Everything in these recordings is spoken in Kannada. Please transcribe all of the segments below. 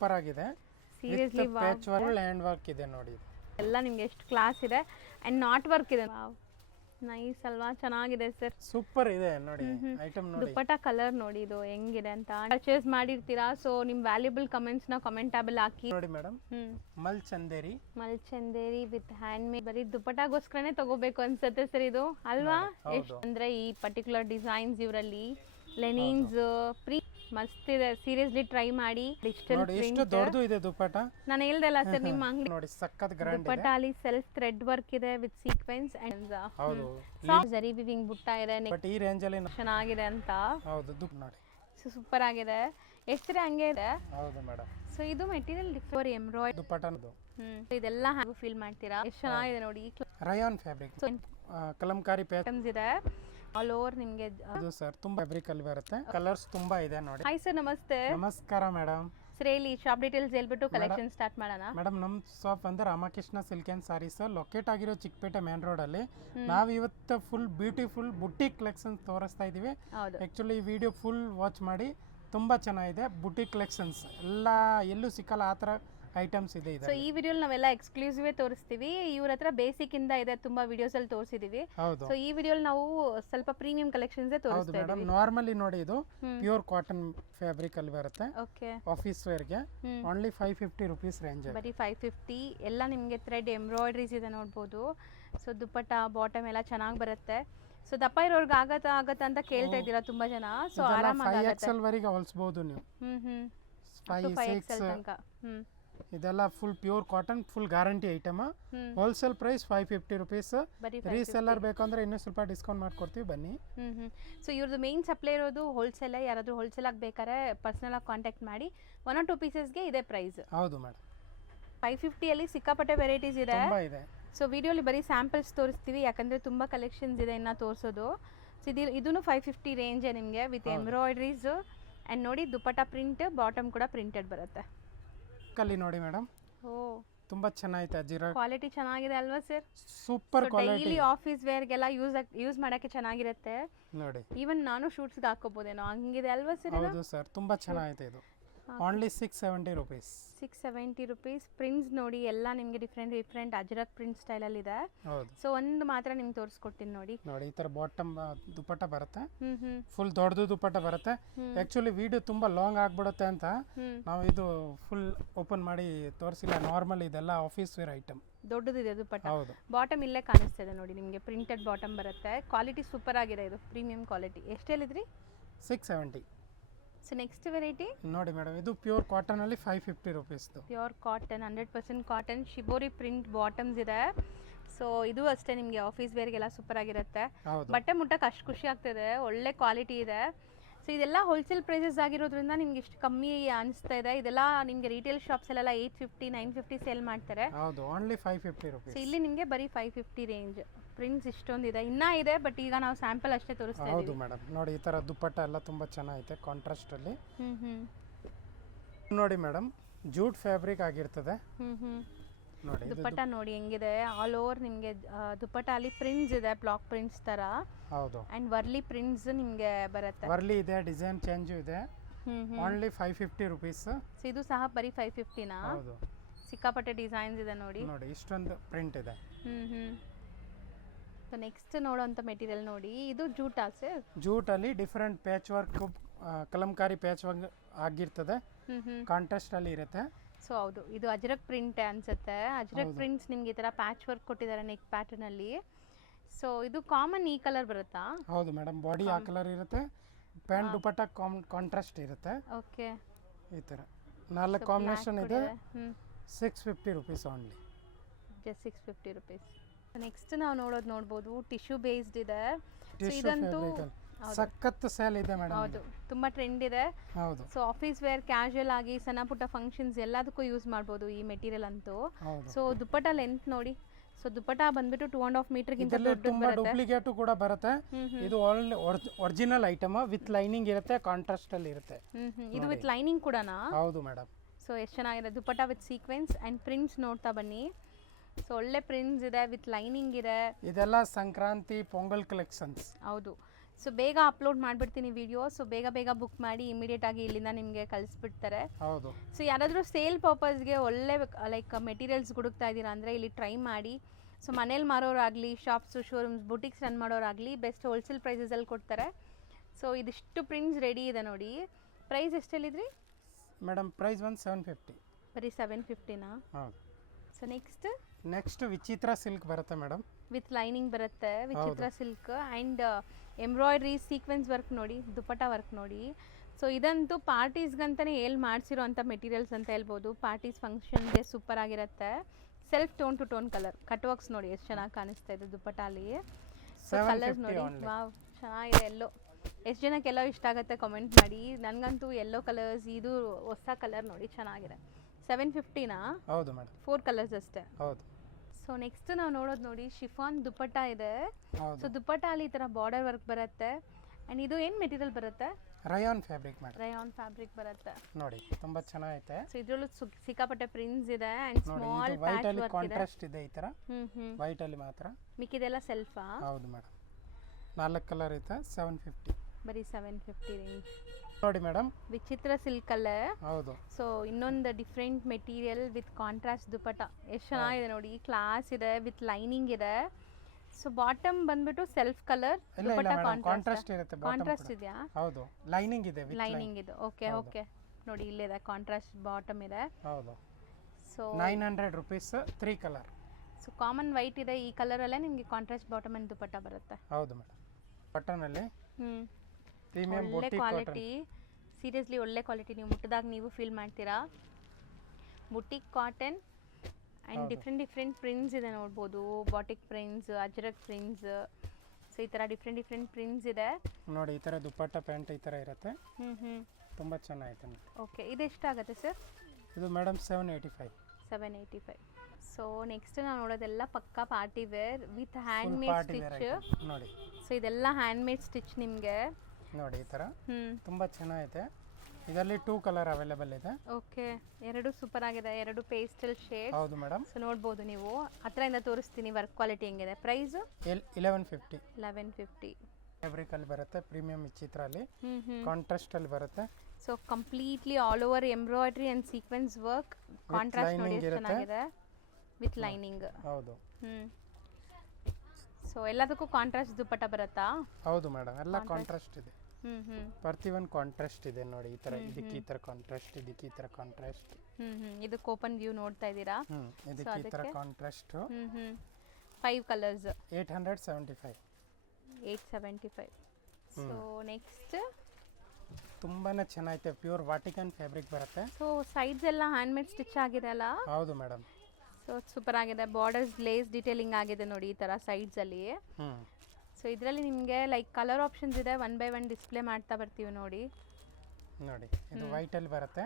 ಸೂಪರ್ ಆಗಿದೆ. Seriously patch work hand work ಇದೆ ನೋಡಿ. ಎಲ್ಲ ನಿಮ್ಗೆ ಎಷ್ಟು ಕ್ಲಾಸ್ ಇದೆ ಅಂಡ್ ನಾಟ್ ವರ್ಕ್ ಇದೆ. ನೈಸ್ ಅಲ್ವಾ, ಚೆನ್ನಾಗಿದೆ ಸರ್. ಸೂಪರ್ ಇದೆ ನೋಡಿ ಐಟಮ್ ನೋಡಿ. ದುಪ್ಪಟ್ಟ ಕಲರ್ ನೋಡಿ ಇದು ಹೆಂಗಿದೆ ಅಂತ. ಪರ್ಚೇಸ್ ಮಾಡಿರ್ತೀರಾ, ಸೊ ನಿಮ್ ವ್ಯಾಲ್ಯೂಬಲ್ ಕಮೆಂಟ್ಸ್ ನ ಕಮೆಂಟ್ ಟ್ಯಾಬ್ ಅಲ್ಲಿ ಹಾಕಿ ನೋಡಿ madam. Mal Chanderi with hand made. ಬರೀ ದುಪ್ಪಟ್ಟಾಗೋಸ್ಕರನೇ ತಗೋಬೇಕು ಅನ್ಸುತ್ತೆ ಸರ್ ಇದು ಅಲ್ವಾ? ಎಷ್ಟು ಅಂದ್ರೆ ಈ ಪರ್ಟಿಕ್ಯುಲರ್ ಡಿಸೈನ್ಸ್ ಇವರಲ್ಲಿ ಲೆನಿನ್ಸ್ ಪ್ರೀ ಮಸ್ತ್ ಇದೆ. ಸೀರಿಯಸ್ಲಿ ಟ್ರೈ ಮಾಡಿ. ಡಿಜಿಟಲ್ ನೋಡಿ ಎಷ್ಟು ದೊಡ್ಡದು ಇದೆ ದುಪ್ಪಟ್ಟ. ನಾನು ಹೇಳ್ದಲ್ಲ ಸರ್ ನಿಮ್ಮ ಅಂಗಡಿ ನೋಡಿ ಸಕ್ಕತ್ ಗ್ರ್ಯಾಂಡ್ ಇದೆ. ದುಪ್ಪಟ್ಟ ಅಲ್ಲಿ ಸೆಲ್ಫ್ ಥ್ರೆಡ್ ವರ್ಕ್ ಇದೆ ವಿತ್ ಸೀಕ್ವೆನ್ಸ್ ಅಂಡ್ ಹೌದು ಜರಿ ವಿವಿಂಗ್ ಬುಟ್ಟ ಇದೆ. ಬಟ್ ಈ ರೇಂಜ್ ಅಲ್ಲಿ ಚೆನ್ನಾಗಿದೆ ಅಂತ. ಹೌದು ದುಪ್ಪ ನೋಡಿ ಸೂಪರ್ ಆಗಿದೆ. ಎಷ್ಟು ಹಂಗೆ ಇದೆ. ಹೌದು ಮೇಡಮ್. ಸೊ ಇದು ಮೆಟೀರಿಯಲ್ ಫಾರ್ ಎಂಬ್ರಾಯ್ಡ್ ದುಪ್ಪಟ್ಟನದು. ಇದೆಲ್ಲ ಹ್ಯಾಂಗ್ ಫೀಲ್ ಮಾಡ್ತೀರಾ. ಎಷ್ಟು ಚೆನ್ನಾಗಿದೆ ನೋಡಿ. ರಯಾನ್ ಫ್ಯಾಬ್ರಿಕ್ ಕಲಂಕಾರಿ ಪ್ಯಾಟರ್ನ್ಸ್ ಇದೆ ಆಲ್ ಓವರ್ ನಿಮಗೆ. ಅದು ಸರ್ ತುಂಬಾ ಫ್ಯಾಬ್ರಿಕ್ ಅಲ್ಲಿ ಬರುತ್ತೆ. ಕಲರ್ಸ್ ತುಂಬಾ ಇದೆ ನೋಡಿ. ಹಾಯ್ ಸರ್, ನಮಸ್ತೆ. ನಮಸ್ಕಾರ ಮೇಡಮ್. ಸರ್ ಹೇಳಿ, ಶಾಪ್ ಡೀಟೇಲ್ಸ್ ಹೇಳ್ಬಿಟ್ಟು ಕಲೆಕ್ಷನ್ ಸ್ಟಾರ್ಟ್ ಮಾಡೋಣ. ಮೇಡಮ್ ನಮ್ಮ ಶಾಪ್ ಅಂದ್ರೆ Ramakrishna silk and saris locate ಆಗಿರೋ ಚಿಕ್ಕಪೇಟೆ ಮೇನ್ ರೋಡ್ ಅಲ್ಲಿ. ನಾವು ಇವತ್ತು ಫುಲ್ ಬ್ಯೂಟಿಫುಲ್ ಬುಟಿಕ್ ಕಲೆಕ್ಷನ್ಸ್ ತೋರಿಸ್ತಾ ಇದೀವಿ. ಆಕ್ಚುಲಿ ಈ ವಿಡಿಯೋ ಫುಲ್ ವಾಚ್ ಮಾಡಿ. ತುಂಬಾ ಚೆನ್ನಾಗಿದೆ ಬುಟಿಕ್ ಕಲೆಕ್ಷನ್ಸ್. ಎಲ್ಲ ಎಲ್ಲೂ ಸಿಕ್ಕಲ್ಲ ಆ ಥರ ಐಟಮ್ಸ್ ಇದೆ. ಸೊ ಈ ವಿಡಿಯೋ ನಾವೆಲ್ಲ ಎಕ್ಸ್ಕ್ಲೂಸಿವ್ ತೋರಿಸ್ತೀವಿ. ಇವ್ರ ಹತ್ರ ಬೇಸಿಕ್ ಇಂದ ಇದೆ, ತುಂಬಾ ವಿಡಿಯೋಸ್ ಅಲ್ಲಿ ತೋರಿಸಿದೀವಿ. ಸೊ ಈ ವಿಡಿಯೋ ನಾವು ಸ್ವಲ್ಪ ಪ್ರೀಮಿಯಂ ಕಲೆಕ್ಷನ್ಸ್ ತೋರಿಸ್ತೀವಿ ಮೇಡಮ್. ನಾರ್ಮಲಿ ನೋಡಿ ಇದು ಪ್ಯೂರ್ ಕಾಟನ್ ಫ್ಯಾಬ್ರಿಕ್ ಅಲ್ಲಿ ಬರುತ್ತೆ. ಓಕೆ. ಆಫೀಸ್ ವೇರ್ ಗೆ ಓನ್ಲಿ 550 ರೂಪೀಸ್ ರೇಂಜ್. ಬರೀ 550. ಎಲ್ಲ ನಿಮಗೆ ಥ್ರೆಡ್ ಎಂಬ್ರಾಯ್ಡ್ರೀಸ್ ಇದೆ ನೋಡ್ಬೋದು. ಸೊ ದುಪ್ಪಟ್ಟ ಬಾಟಮ್ ಎಲ್ಲ ಚೆನ್ನಾಗಿ ಬರುತ್ತೆ. ಸೊ ದಪ್ಪ ಇರೋರ್ಗೆ ಆಗತ್ತ ಅಂತ ಕೇಳ್ತಾ ಇದ್ದೀರಾ ತುಂಬಾ ಜನ. ಸೊ ಆರಾಮಾಗಿ 5XL ವರೆಗೆ ಹೊಲಿಸಬಹುದು ನೀವು. 5-6 ತನಕ. ಇದೆಲ್ಲ full pure cotton, full guarantee item. Wholesale price 550 rupees. Reseller ಬೇಕಂದ್ರೆ ಇನ್ನೂ ಸ್ವಲ್ಪ ಡಿಸ್ಕೌಂಟ್ ಮಾಡ್ಕೊಡ್ತೀವಿ, ಬನ್ನಿ. ಸೊ ಇವ್ರದ್ದು ಮೇನ್ ಸಪ್ಲೈ ಇರೋದು ಹೋಲ್ಸೇಲ್. ಯಾರಾದ್ರೂ ಹೋಲ್ಸೇಲ್ ಆಗಿ ಬೇಕಾದ್ರೆ ಪರ್ಸನಲ್ ಆಗಿ ಕಾಂಟ್ಯಾಕ್ಟ್ ಮಾಡಿ. 1 or 2 ಪೀಸಸ್ಗೆ ಇದೆ ಪ್ರೈಸ್. ಹೌದು ಮೇಡಮ್. 550 ಅಲ್ಲಿ ಸಿಕ್ಕಾಪಟ್ಟೆ ವೆರೈಟೀಸ್ ಇದೆ. ಸೊ ವಿಡಿಯೋಲಿ ಬರೀ ಸ್ಯಾಂಪಲ್ಸ್ ತೋರಿಸ್ತೀವಿ, ಯಾಕಂದ್ರೆ ತುಂಬಾ ಕಲೆಕ್ಷನ್ಸ್ ಇದೆ ಇನ್ನ ತೋರಿಸೋದು. ಸೊ ಇದೂ 550 ರೇಂಜ್ ನಿಮಗೆ ವಿತ್ ಎಂಬ್ರಾಯ್ಡ್ರೀಸ್ ಅಂಡ್ ನೋಡಿ ದುಪ್ಪಟ್ಟ ಪ್ರಿಂಟ್, ಬಾಟಮ್ ಕೂಡ ಪ್ರಿಂಟೆಡ್ ಬರುತ್ತೆ. ಕಲ್ಲಿ ನೋಡಿ ಮೇಡಮ್. ಓ ತುಂಬಾ ಚೆನ್ನಾಗಿದೆ. ಅಜಿರಾ ಕ್ವಾಲಿಟಿ ಚೆನ್ನಾಗಿದೆ ಅಲ್ವಾ sir? Super quality. Daily office wear ಗೆಲ್ಲ ಯೂಸ್ ಮಾಡಕ್ಕೆ ಚೆನ್ನಾಗಿರುತ್ತೆ ನೋಡಿ. ಈವನ್ ನಾನು ಶೂಟ್ಸ್ ಗೆ ಹಾಕೋಬಹುದೇನೋ, ಹಂಗಿದೆ ಅಲ್ವಾ ಸರ್? ಹೌದು ಸರ್, ತುಂಬಾ ಚೆನ್ನಾಗಿದೆ ಇದು. Only 670 rupees. 670 ರೂಪೀಸ್. ಪ್ರಿಂಟ್ಸ್ ನೋಡಿ ಎಲ್ಲ ನಿಮಗೆ ಡಿಫ್ರೆಂಟ್ ಅಜರಕ್ ಪ್ರಿಂಟ್ ಸ್ಟೈಲ್ ಅಲ್ಲಿ ಇದೆ. ಸೊ ಒಂದು ಮಾತ್ರ ನಿಮ್ಗೆ ತೋರಿಸ್ಕೊಡ್ತೀನಿ ನೋಡಿ. ನೋಡಿ ಈ ತರ ಬಾಟಮ್ ದುಪ್ಪಟ್ಟ ಬರುತ್ತೆ. ಫುಲ್ ದೊಡ್ಡದು ದುಪ್ಪಟ್ಟ ಬರುತ್ತೆ. ಆಕ್ಚುಲಿ ವಿಡಿಯೋ ತುಂಬಾ ಲಾಂಗ್ ಆಗ್ಬಿಡುತ್ತೆ ಅಂತ ನಾವು ಇದು ಫುಲ್ ಓಪನ್ ಮಾಡಿ ತೋರಿಸಿಲ್ಲ. ನಾರ್ಮಲ್ ಇದೆಲ್ಲ ಆಫೀಸ್ ವೇರ್ ಐಟಮ್. ದೊಡ್ಡದಿದೆ ದುಪ್ಪಟ್ಟ. ಬಾಟಮ್ ಇಲ್ಲೇ ಕಾಣಿಸ್ತಿದೆ ನೋಡಿ ನಿಮಗೆ. ಪ್ರಿಂಟೆಡ್ ಬಾಟಮ್ ಬರುತ್ತೆ. ಕ್ವಾಲಿಟಿ ಸೂಪರ್ ಆಗಿದೆ, ಇದು ಪ್ರೀಮಿಯಂ ಕ್ವಾಲಿಟಿ. ಎಷ್ಟು ಹೇಳಿದ್ರಿ? 670. ಸೊ ನೆಕ್ಸ್ಟ್ ವೆರೈಟಿ ನೋಡಿ ಮೇಡಮ್, ಇದು ಪ್ಯೂರ್ ಕಾಟನ್ ಅಲ್ಲಿ 550 rupees. Pure cotton, 100% cotton, shibori print bottoms ಇದೆ. ಸೊ ಇದು ಅಷ್ಟೇ ನಿಮಗೆ ಆಫೀಸ್ ವೇರ್ಗೆಲ್ಲ ಸೂಪರ್ ಆಗಿರುತ್ತೆ. ಬಟ್ಟೆ ಮುಟ್ಟಕ್ಕೆ ಅಷ್ಟು ಖುಷಿ ಆಗ್ತದೆ, ಒಳ್ಳೆ ಕ್ವಾಲಿಟಿ ಇದೆ. ಸೊ ಇದೆಲ್ಲ ಹೋಲ್ಸೇಲ್ ಪ್ರೈಸಸ್ ಆಗಿರೋದ್ರಿಂದ ನಿಮ್ಗೆ ಇಷ್ಟು ಕಮ್ಮಿ ಅನಿಸ್ತಾ ಇದೆ. ಇದೆಲ್ಲ ನಿಮಗೆ ರಿಟೇಲ್ ಶಾಪ್ಸ್ ಅಲ್ಲೆಲ್ಲ 850, 950 ಸೇಲ್ ಮಾಡ್ತಾರೆ. ಹೌದು, ಓನ್ಲಿ 550 ರೂಪೀಸ್. ಸೊ ಇಲ್ಲಿ ನಿಮಗೆ ಬರೀ 550 ರೇಂಜ್. ಪ್ರಿಂಟ್ಸ್ ಇಷ್ಟೊಂದಿದೆ, ಇನ್ನ ಇದೆ, ಬಟ್ ಈಗ ನಾವು ಸ್ಯಾಂಪಲ್ ಅಷ್ಟೇ ತೋರಿಸ್ತಾ ಇದ್ದೀವಿ. ಹೌದು ಮೇಡಮ್. ನೋಡಿ ಈ ತರ ದುಪ್ಪಟ್ಟ ಎಲ್ಲ ತುಂಬಾ ಚೆನ್ನಾಗಿದೆ ಕಾಂಟ್ರಾಸ್ಟ್ ಅಲ್ಲಿ. ನೋಡಿ ಮೇಡಮ್, ಜೂಟ್ ಫ್ಯಾಬ್ರಿಕ್ ಆಗಿರ್ತದೆ. ನೋಡಿ ದುಪ್ಪಟ್ಟ ನೋಡಿ ಹೆಂಗಿದೆ. ಆಲ್ ಓವರ್ ನಿಮಗೆ ದುಪ್ಪಟ್ಟ ಅಲ್ಲಿ ಪ್ರಿಂಟ್ಸ್ ಇದೆ, ಬ್ಲಾಕ್ ಪ್ರಿಂಟ್ಸ್ ತರ. ಹೌದು. ಅಂಡ್ ವರ್ಲಿ ಪ್ರಿಂಟ್ಸ್ ನಿಮಗೆ ಬರುತ್ತೆ. ವರ್ಲಿ ಇದೆ, ಡಿಸೈನ್ ಚೇಂಜ್ ಇದೆ. Only 550 rupees. ಸೊ ಇದು ಸಹ ಬರೀ 550 ನಾ? ಹೌದು. ಸಿಕ್ಕಾಪಟ್ಟೆ ಡಿಸೈನ್ಸ್ ಇದೆ ನೋಡಿ. ನೋಡಿ ಇಷ್ಟೊಂದು ಪ್ರಿಂಟ್ ಇದೆ. ಸೊ ನೆಕ್ಸ್ಟ್ ನೋಡೋಂಥ ಮೆಟೀರಿಯಲ್ ನೋಡಿ, ಇದು ಜೂಟ್ ಸರ್. ಜೂಟ್ ಅಲ್ಲಿ different patch work, Kalamkari patch work ಆಗಿರ್ತದೆ. ಕಾಂಟ್ರಾಸ್ಟ್ ಅಲ್ಲಿ ಇರುತ್ತೆ. ಸೊ ಹೌದು, ಇದು ಅಜರಕ್ ಪ್ರಿಂಟ್ ಅನ್ಸುತ್ತೆ. ಅಜರಕ್ ಪ್ರಿಂಟ್ಸ್ ನಿಮ್ಗೆ ಈ ತರ ಪ್ಯಾಚ್ ವರ್ಕ್ ಕೊಟ್ಟಿದ್ದಾರೆ ನೆಕ್ ಪ್ಯಾಟರ್ನ್ ಅಲ್ಲಿ. ಸೊ ಇದು ಕಾಮನ್ ಈ ಕಲರ್ ಬರುತ್ತಾ? ಹೌದು ಮೇಡಮ್, ಬಾಡಿ ಆ ಕಲರ್ ಇರುತ್ತೆ. ಪ್ಯಾಂಟ್ ದುಪಟ್ಟ ಕಾಂಟ್ರಾಸ್ಟ್ ಇರುತ್ತೆ. ಓಕೆ. ಈ ತರ 4 ಕಾಂಬಿನೇಷನ್ ಇದೆ. 650 rupees only. Just 650 rupees. Next ನಾವು ನೋಡ್ಬೋದು ಟಿಶ್ಯೂ ಬೇಸ್ಡ್ ಇದೆ. ಸೊ ಇದಂತೂ ಸಖತ್ ಸೇಲ್ ಇದೆ ಮೇಡಮ್. ಹೌದು, ತುಂಬಾ ಟ್ರೆಂಡ್ ಇದೆ. ಹೌದು. ಸೊ ಆಫೀಸ್ ವೇರ್, ಕ್ಯಾಶುಯಲ್ ಆಗಿ, ಸಣ್ಣ ಪುಟ್ಟ ಫಂಕ್ಷನ್ಸ್ ಎಲ್ಲದಕ್ಕೂ ಯೂಸ್ ಮಾಡ್ಬೋದು ಈ ಮೆಟೀರಿಯಲ್ ಅಂತೂ. ಸೊ ದುಪ್ಪಟ್ಟ ಲೆಂತ್ ನೋಡಿ. ಸೊ ದುಪ್ಪಟ್ಟ ಬಂದ್ಬಿಟ್ಟು 2.5 ಮೀಟರ್ ಗಿಂತ ದೊಡ್ಡದು ಬರುತ್ತೆ. ಡೂಪ್ಲಿಕೇಟ್ ಕೂಡ ಬರುತ್ತೆ. ಇದು ಒರಿಜಿನಲ್ ಐಟಮ್ ವಿತ್ ಲೈನಿಂಗ್ ಇರುತ್ತೆ, ಕಾಂಟ್ರಾಸ್ಟ್ ಅಲ್ಲಿ ಇರುತ್ತೆ. ಇದು ವಿತ್ ಲೈನಿಂಗ್ ಕೂಡನಾ? ಹೌದು ಮೇಡಮ್. ಸೊ ಎಷ್ಟು ಚೆನ್ನಾಗಿದೆ ದುಪ್ಪಟ್ಟ ವಿತ್ ಸೀಕ್ವೆನ್ಸ್ ಅಂಡ್ ಪ್ರಿಂಟ್ಸ್ ನೋಡ್ತಾ ಬನ್ನಿ. ಸೊ ಒಳ್ಳೆ ಪ್ರಿಂಟ್ಸ್ ಇದೆ ವಿತ್ ಲೈನಿಂಗ್ ಇದೆ. ಇದೆಲ್ಲ ಸಂಕ್ರಾಂತಿ ಪೊಂಗಲ್ ಕಲೆಕ್ಷನ್ಸ್. ಹೌದು. ಸೊ ಬೇಗ ಅಪ್ಲೋಡ್ ಮಾಡಿಬಿಡ್ತೀನಿ ವಿಡಿಯೋ. ಸೊ ಬೇಗ ಬುಕ್ ಮಾಡಿ ಇಮಿಡಿಯೇಟಾಗಿ ಇಲ್ಲಿಂದ ನಿಮಗೆ ಕಳಿಸ್ಬಿಡ್ತಾರೆ. ಹೌದು. ಸೊ ಯಾರಾದರೂ ಸೇಲ್ ಪರ್ಪಸ್ಗೆ ಒಳ್ಳೆ ಲೈಕ್ ಮೆಟೀರಿಯಲ್ಸ್ ಹುಡುಕ್ತಾ ಇದ್ದೀರಾ ಅಂದರೆ ಇಲ್ಲಿ ಟ್ರೈ ಮಾಡಿ. ಸೊ ಮನೇಲಿ ಮಾರೋರಾಗಲಿ, ಶಾಪ್ಸು, ಶೋರೂಮ್ಸ್, ಬುಟಿಕ್ಸ್ ರನ್ ಮಾಡೋರಾಗಲಿ ಬೆಸ್ಟ್ ಹೋಲ್ಸೇಲ್ ಪ್ರೈಸಸಲ್ಲಿ ಕೊಡ್ತಾರೆ. ಸೊ ಇದಿಷ್ಟು ಪ್ರಿಂಟ್ಸ್ ರೆಡಿ ಇದೆ ನೋಡಿ. Price ಎಷ್ಟೆಲ್ಲಿದ್ರಿ madam? ಪ್ರೈಸ್ ಒಂದು 750. ಬರೀ 750ನಾ? ಹೌದು. ಸೊ ನೆಕ್ಸ್ಟ್ ವಿಚಿತ್ರ ಸಿಲ್ಕ್ ಬರುತ್ತೆ ಮೇಡಮ್. ವಿತ್ ಲೈನಿಂಗ್ ಬರುತ್ತೆ, ವಿಚಿತ್ರ silk and embroidery sequence work ನೋಡಿ, ದುಪಟ್ಟ ವರ್ಕ್ ನೋಡಿ. ಸೊ ಇದಂತೂ ಪಾರ್ಟೀಸ್ಗಂತಲೇ ಮಾಡಿಸಿರೋ ಅಂಥ ಮೆಟೀರಿಯಲ್ಸ್ ಅಂತ ಹೇಳ್ಬೋದು. ಪಾರ್ಟೀಸ್ ಫಂಕ್ಷನ್ಗೆ ಸೂಪರ್ ಆಗಿರುತ್ತೆ. Self tone to tone colour cut works ನೋಡಿ ಎಷ್ಟು ಚೆನ್ನಾಗಿ ಕಾಣಿಸ್ತಾ ಇದೆ ದುಪಟ್ಟಾಲಿ. ಸೊ ಕಲರ್ಸ್ ನೋಡಿ, ವಾವ್ ಚೆನ್ನಾಗಿದೆ. ಎಲ್ಲೋ ಎಷ್ಟು ಜನಕ್ಕೆಲ್ಲೋ ಇಷ್ಟ ಆಗುತ್ತೆ ಕಮೆಂಟ್ ಮಾಡಿ. ನನಗಂತೂ ಯೆಲ್ಲೋ ಕಲರ್ಸ್, ಇದು ಹೊಸ ಕಲರ್ ನೋಡಿ ಚೆನ್ನಾಗಿದೆ. 750ನಾ? ಹೌದು ಮೇಡಮ್. 4 ಕಲರ್ಸ್ ಅಷ್ಟೇ. ಹೌದು. ಸೊ ನೆಕ್ಸ್ಟ್ ನಾವು ನೋಡೋದು ನೋಡಿ, ಶಿಫಾನ್ ದುಪಟ್ಟ ಇದೆ. ಹೌದು. ಸೊ ದುಪಟ್ಟ ಅಲ್ಲಿ ಈ ಥರ ಬಾರ್ಡರ್ ವರ್ಕ್ ಬರುತ್ತೆ. ಆ್ಯಂಡ್ ಇದು ಏನು ಮೆಟೀರಿಯಲ್ ಬರುತ್ತೆ? Riyan fabric madam. Riyan fabric ಬರುತ್ತೆ ನೋಡಿ, ತುಂಬಾ ಚೆನ್ನಾಗೈತೆ. ಸೊ ಇದರಲ್ಲೂ ಸಿಕ್ಕಾಪಟ್ಟೆ ಪ್ರಿಂಟ್ಸ್ ಇದೆ ಆ್ಯಂಡ್ ಸ್ಮಾಲ್ ವೈಟ್ ಪ್ಯಾಚ್ ಅಲ್ಲಿ ವರ್ಕ್ ಇದೆ. ಕಾಂಟ್ರಾಸ್ಟ್ ಇದೆ ಈ ತರ. ವೈಟ್ ಅಲ್ಲಿ ಮಾತ್ರ. ಮಿಕ್ಕಿದೆಲ್ಲ ಸೆಲ್ಫಾ? ಹೌದು ಮೇಡಮ್. 4 ಕಲರ್ ಐತೆ. 750. ಬರೀ 750 ರೇಂಜ್ ನೋಡಿ ಮೇಡಮ್. ವಿಚಿತ್ರ ಸಿಲ್ಕ್ ಅಲ್ಲೇ. ಹೌದು. ಸೊ ಇನ್ನೊಂದು different material with contrast dupatta ಎಷ್ಟು ಚೆನ್ನಾಗಿದೆ ನೋಡಿ. ಕ್ಲಾಸ್ ಇದೆ, ವಿತ್ ಲೈನಿಂಗ್ ಇದೆ. ಸೊ ಬಾಟಮ್ ಬಂದ್ಬಿಟ್ಟು ಸೆಲ್ಫ್ ಕಲರ್, ದುಪಟ್ಟ ಕಾಂಟ್ರಾಸ್ಟ್ ಇರುತ್ತೆ. ಕಾಂಟ್ರಾಸ್ಟ್ ಇದೆಯಾ? ಹೌದು. ಲೈನಿಂಗ್ ಇದೆ. ಲೈನಿಂಗ್ ಇದೆ. ಓಕೆ ನೋಡಿ, ಇಲ್ಲಿದೆ ಕಾಂಟ್ರಾಸ್ಟ್ ಬಾಟಮ್ ಇದೆ. ಹೌದು. So 900 rupees 3 colour. So common white ಇದೆ, ಈ ಕಲರ್ ಅಲ್ಲೇ ನಿಮಗೆ ಕಾಂಟ್ರಾಸ್ಟ್ ಬಾಟಮ್ ಅಂಡ್ ದುಪಟ್ಟ ಬರುತ್ತೆ. ಹೌದು ಮೇಡಮ್. ಕಾಟನ್ ಅಲ್ಲಿ ಪ್ರೀಮಿಯಂ ಒಳ್ಳೆ ಬುಟಿಕ್ ಕ್ವಾಲಿಟಿ, ಸೀರಿಯಸ್ಲಿ ಒಳ್ಳೆ ಕ್ವಾಲಿಟಿ. ನೀವು ಮುಟ್ಟಿದಾಗ ನೀವು ಫೀಲ್ ಮಾಡ್ತೀರಾ. Boutique cotton and different prints ಇದೆ ನೋಡ್ಬೋದು. Batik prints, Ajrakh prints. So ಈ ಥರ ಡಿಫ್ರೆಂಟ್ ಪ್ರಿಂಟ್ಸ್ ಇದೆ ನೋಡಿ. ಈ ಥರ ದುಪಟ್ಟ ಪ್ಯಾಂಟ್ ಈ ಥರ ಇರುತ್ತೆ. ತುಂಬ ಚೆನ್ನಾಗಿದೆ ನೋಡಿ. ಓಕೆ, ಇದು ಎಷ್ಟಾಗುತ್ತೆ ಸರ್? ಇದು ಮೇಡಮ್ 785. 785. ಸೊ ನೆಕ್ಸ್ಟ್ ನಾವು ನೋಡೋದೆಲ್ಲ ಪಕ್ಕಾ party wear with handmade stitch ನೋಡಿ. ಸೊ ಇದೆಲ್ಲ ಹ್ಯಾಂಡ್ ಮೇಡ್ ಸ್ಟಿಚ್ ನಿಮಗೆ ನೋಡಿ. ಈ ಥರ ತುಂಬ ಚೆನ್ನಾಗಿದೆ. ಇದರಲ್ಲಿ 2 ಕಲರ್ ಅವೈಲೇಬಲ್ ಇದೆ. ಓಕೆ, ಎರಡು ಸೂಪರ್ ಆಗಿದೆ, ಎರಡು ಪೇಸ್ಟಲ್ ಶೇಡ್. ಹೌದು ಮೇಡಮ್. ಸೊ ನೋಡ್ಬೋದು ನೀವು, ಹತ್ರದಿಂದ ತೋರಿಸ್ತೀನಿ ವರ್ಕ್ ಕ್ವಾಲಿಟಿ ಹೆಂಗಿದೆ. ಪ್ರೈಸ್ 1150. 1150. ಫ್ಯಾಬ್ರಿಕ್ ಅಲ್ಲಿ ಬರುತ್ತೆ, ಪ್ರೀಮಿಯಂ ವಿಚಿತ್ರ ಅಲ್ಲಿ ಕಾಂಟ್ರಾಸ್ಟ್ ಅಲ್ಲಿ ಬರುತ್ತೆ. So completely all over embroidery and sequence work. Contrast ನೋಡಿ ಎಷ್ಟು ಚೆನ್ನಾಗಿದೆ, ವಿತ್ ಲೈನಿಂಗ್. ಹೌದು. ಸೊ ಎಲ್ಲದಕ್ಕೂ ಕಾಂಟ್ರಾಸ್ಟ್ ದುಪಟ್ಟ ಬರುತ್ತಾ? ಹೌದು ಮೇಡಮ್, ಎಲ್ಲ ಕಾಂಟ್ರಾಸ್ಟ್ ಇದೆ. ಪ್ರತಿಯೊಂದು ಕಾಂಟ್ರಾಸ್ಟ್ ಇದೆ ನೋಡಿ. ಈ ತರ ಇದಕ್ಕೆ ಈ ತರ ಕಾಂಟ್ರಾಸ್ಟ್, ಇದಕ್ಕೆ ಈ ತರ ಕಾಂಟ್ರಾಸ್ಟ್. ಇದಕ್ಕೆ ಓಪನ್ ವ್ಯೂ ನೋಡ್ತಾ ಇದ್ದೀರಾ? ಇದಕ್ಕೆ ಈ ತರ ಕಾಂಟ್ರಾಸ್ಟ್. 5 ಕಲರ್ಸ್. 875. 875. ಸೊ ನೆಕ್ಸ್ಟ್ ತುಂಬಾನೇ ಚೆನ್ನಾಗಿದೆ. ಪ್ಯೂರ್ ವಾಟಿಕನ್ ಫ್ಯಾಬ್ರಿಕ್ ಬರುತ್ತೆ. ಸೊ ಸೈಡ್ಸ್ ಎಲ್ಲ ಹ್ಯಾಂಡ್ ಮೇಡ್ ಸ್ಟಿಚ್ ಆಗಿದೆ ಅಲ್ಲ? ಹೌದು ಮೇಡಮ್. ಸೊ ಸೂಪರ್ ಆಗಿದೆ. ಬಾರ್ಡರ್ಸ್ ಲೇಸ್ ಡಿಟೇಲಿಂಗ್ ಆಗಿದೆ ನೋಡಿ ಈ ಥರ ಸೈಡ್ಸ್ ಅಲ್ಲಿ. ಸೊ ಇದರಲ್ಲಿ ನಿಮಗೆ ಲೈಕ್ ಕಲರ್ ಆಪ್ಷನ್ಸ್ ಇದೆ. 1 by 1 ಡಿಸ್ಪ್ಲೇ ಮಾಡ್ತಾ ಬರ್ತೀವಿ ನೋಡಿ. ನೋಡಿ, ಇದು ವೈಟ್ ಅಲ್ಲಿ ಬರುತ್ತೆ.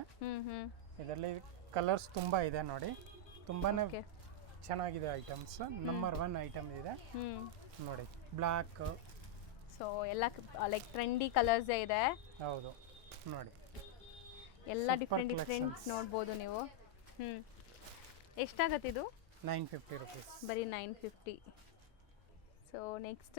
ಇದರಲ್ಲಿ ಕಲರ್ಸ್ ತುಂಬಾ ಇದೆ ನೋಡಿ. ತುಂಬಾನೇ ಚೆನ್ನಾಗಿದೆ ಐಟಮ್ಸ್. ನಂಬರ್ 1 ಐಟಮ್ ಇದೆ ನೋಡಿ, ಬ್ಲಾಕ್. ಸೊ ಎಲ್ಲ ಲೈಕ್ ಟ್ರೆಂಡಿ ಕಲರ್ಸ್ ಇದೆ. ಹೌದು ನೋಡಿ, ಎಲ್ಲ ಡಿಫ್ರೆಂಟ್ ನೋಡ್ಬೋದು ನೀವು. ಎಷ್ಟಾಗತ್ತೆ ಇದು? 950 ರೂಪೀಸ್. ಬರೀ 950. ಸೊ ನೆಕ್ಸ್ಟ್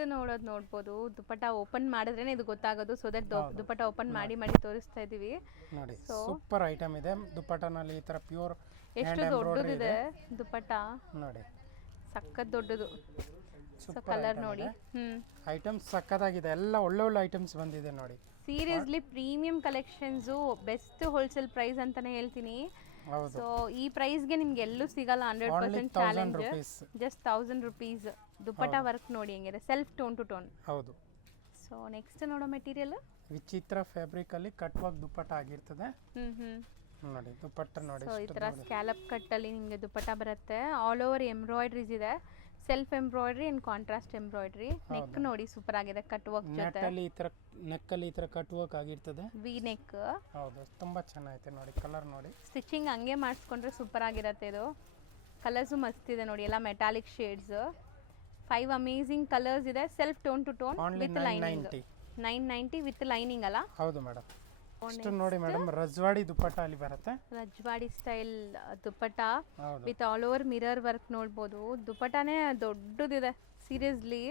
ನೋಡ್ಬೋದು. ದುಪಟ್ಟ ಓಪನ್ ಮಾಡಿದ್ರೇನೆ ಇದು ಗೊತ್ತಾಗೋದು. ಸೊ ದಟ್ ದುಪಟ್ಟ ಓಪನ್ ಮಾಡಿ ತೋರಿಸ್ತಾ ಇದೀವಿ ನೋಡಿ. ಸೂಪರ್ ಐಟಮ್ ಇದೆ. ದುಪಟ್ಟನಲ್ಲಿ ಈ ತರ ಪ್ಯೂರ್ ಎಷ್ಟು ದೊಡ್ಡದಿದೆ ದುಪಟ್ಟ ನೋಡಿ, ಸಖತ್ ದೊಡ್ಡದು. ಸೊ ಕಲರ್ ನೋಡಿ. ಐಟಮ್ಸ್ ಸಖತ್ತಾಗಿದೆ. ಎಲ್ಲ ಒಳ್ಳೆ ಐಟಮ್ಸ್ ಬಂದಿದೆ ನೋಡಿ. Seriously premium collections, best wholesale price ಅಂತಾನೆ ಹೇಳ್ತೀನಿ. ಸೊ ಈ ಪ್ರೈಸ್ಗೆ ನಿಮ್ಗೆ ಎಲ್ಲೂ ಸಿಗಲ್ಲ. 100% ಚಾಲೆಂಜ್. Just 1000 rupees. ದುಪಟ್ಟ ವರ್ಕ್ ನೋಡಿ ಹೆಂಗಿದೆ, ಸೆಲ್ಫ್ ಟೋನ್ ಟು ಟೋನ್. ಹೌದು. ಸೊ ನೆಕ್ಸ್ಟ್ ನೋಡೋ ಮೆಟೀರಿಯಲ್ ವಿಚಿತ್ರ ಫ್ಯಾಬ್ರಿಕ್ ಅಲ್ಲಿ ಕಟ್ ವರ್ಕ್ ದುಪಟ್ಟ ಆಗಿರ್ತದೆ ನೋಡಿ. ದುಪಟ್ಟ ನೋಡಿ, ಸೊ ಈ ತರ ಸ್ಕ್ಯಾಲಪ್ ಕಟ್ ಅಲ್ಲಿ ನಿಮಗೆ ದುಪಟ್ಟ ಬರುತ್ತೆ. ಆಲ್ ಓವರ್ ಎಂಬ್ರಾಯ್ಡ್ರೀಸ್ ಇದೆ, self embroidery and contrast embroidery. Neck ನೋಡಿ ಸೂಪರ್ ಆಗಿದೆ, ಕಟ್ ವರ್ಕ್ ಜೊತೆ. ನೆಕ್ ಅಲ್ಲಿ ಈ ತರ ಕಟ್ ವರ್ಕ್ ಆಗಿರ್ತದೆ, ವಿ ನೆಕ್. ಹೌದು, ತುಂಬಾ ಚೆನ್ನಾಗಿದೆ ನೋಡಿ. ಕಲರ್ ನೋಡಿ, ಸ್ಟಿಚಿಂಗ್ ಹಂಗೆ ಮಾಡಿಸ್ಕೊಂಡ್ರೆ ಸೂಪರ್ ಆಗಿರುತ್ತೆ. ಇದು ಕಲರ್ಸು ಮಸ್ತ್ ಇದೆ ನೋಡಿ, ಎಲ್ಲ ಮೆಟಾಲಿಕ್ ಶೇಡ್ಸ್. 5 ಅಮೇಜಿಂಗ್ ಕಲರ್ಸ್ ಇದೆ. Self tone to tone with lining. 990 with lining ಅಲ್ಲ? ಹೌದು ಮೇಡಮ್. ನೆಕ್ಸ್ಟ್ ನೋಡಿ ಮೇಡಮ್, ರಜ್ವಾಡಿ ದುಪಟ್ಟ ಅಲ್ಲಿ ಬರುತ್ತೆ. Rajwadi style dupatta with all over mirror work ನೋಡ್ಬೋದು. ದುಪಟ್ಟನೇ ದೊಡ್ಡದಿದೆ ಸೀರಿಯಸ್ಲಿ.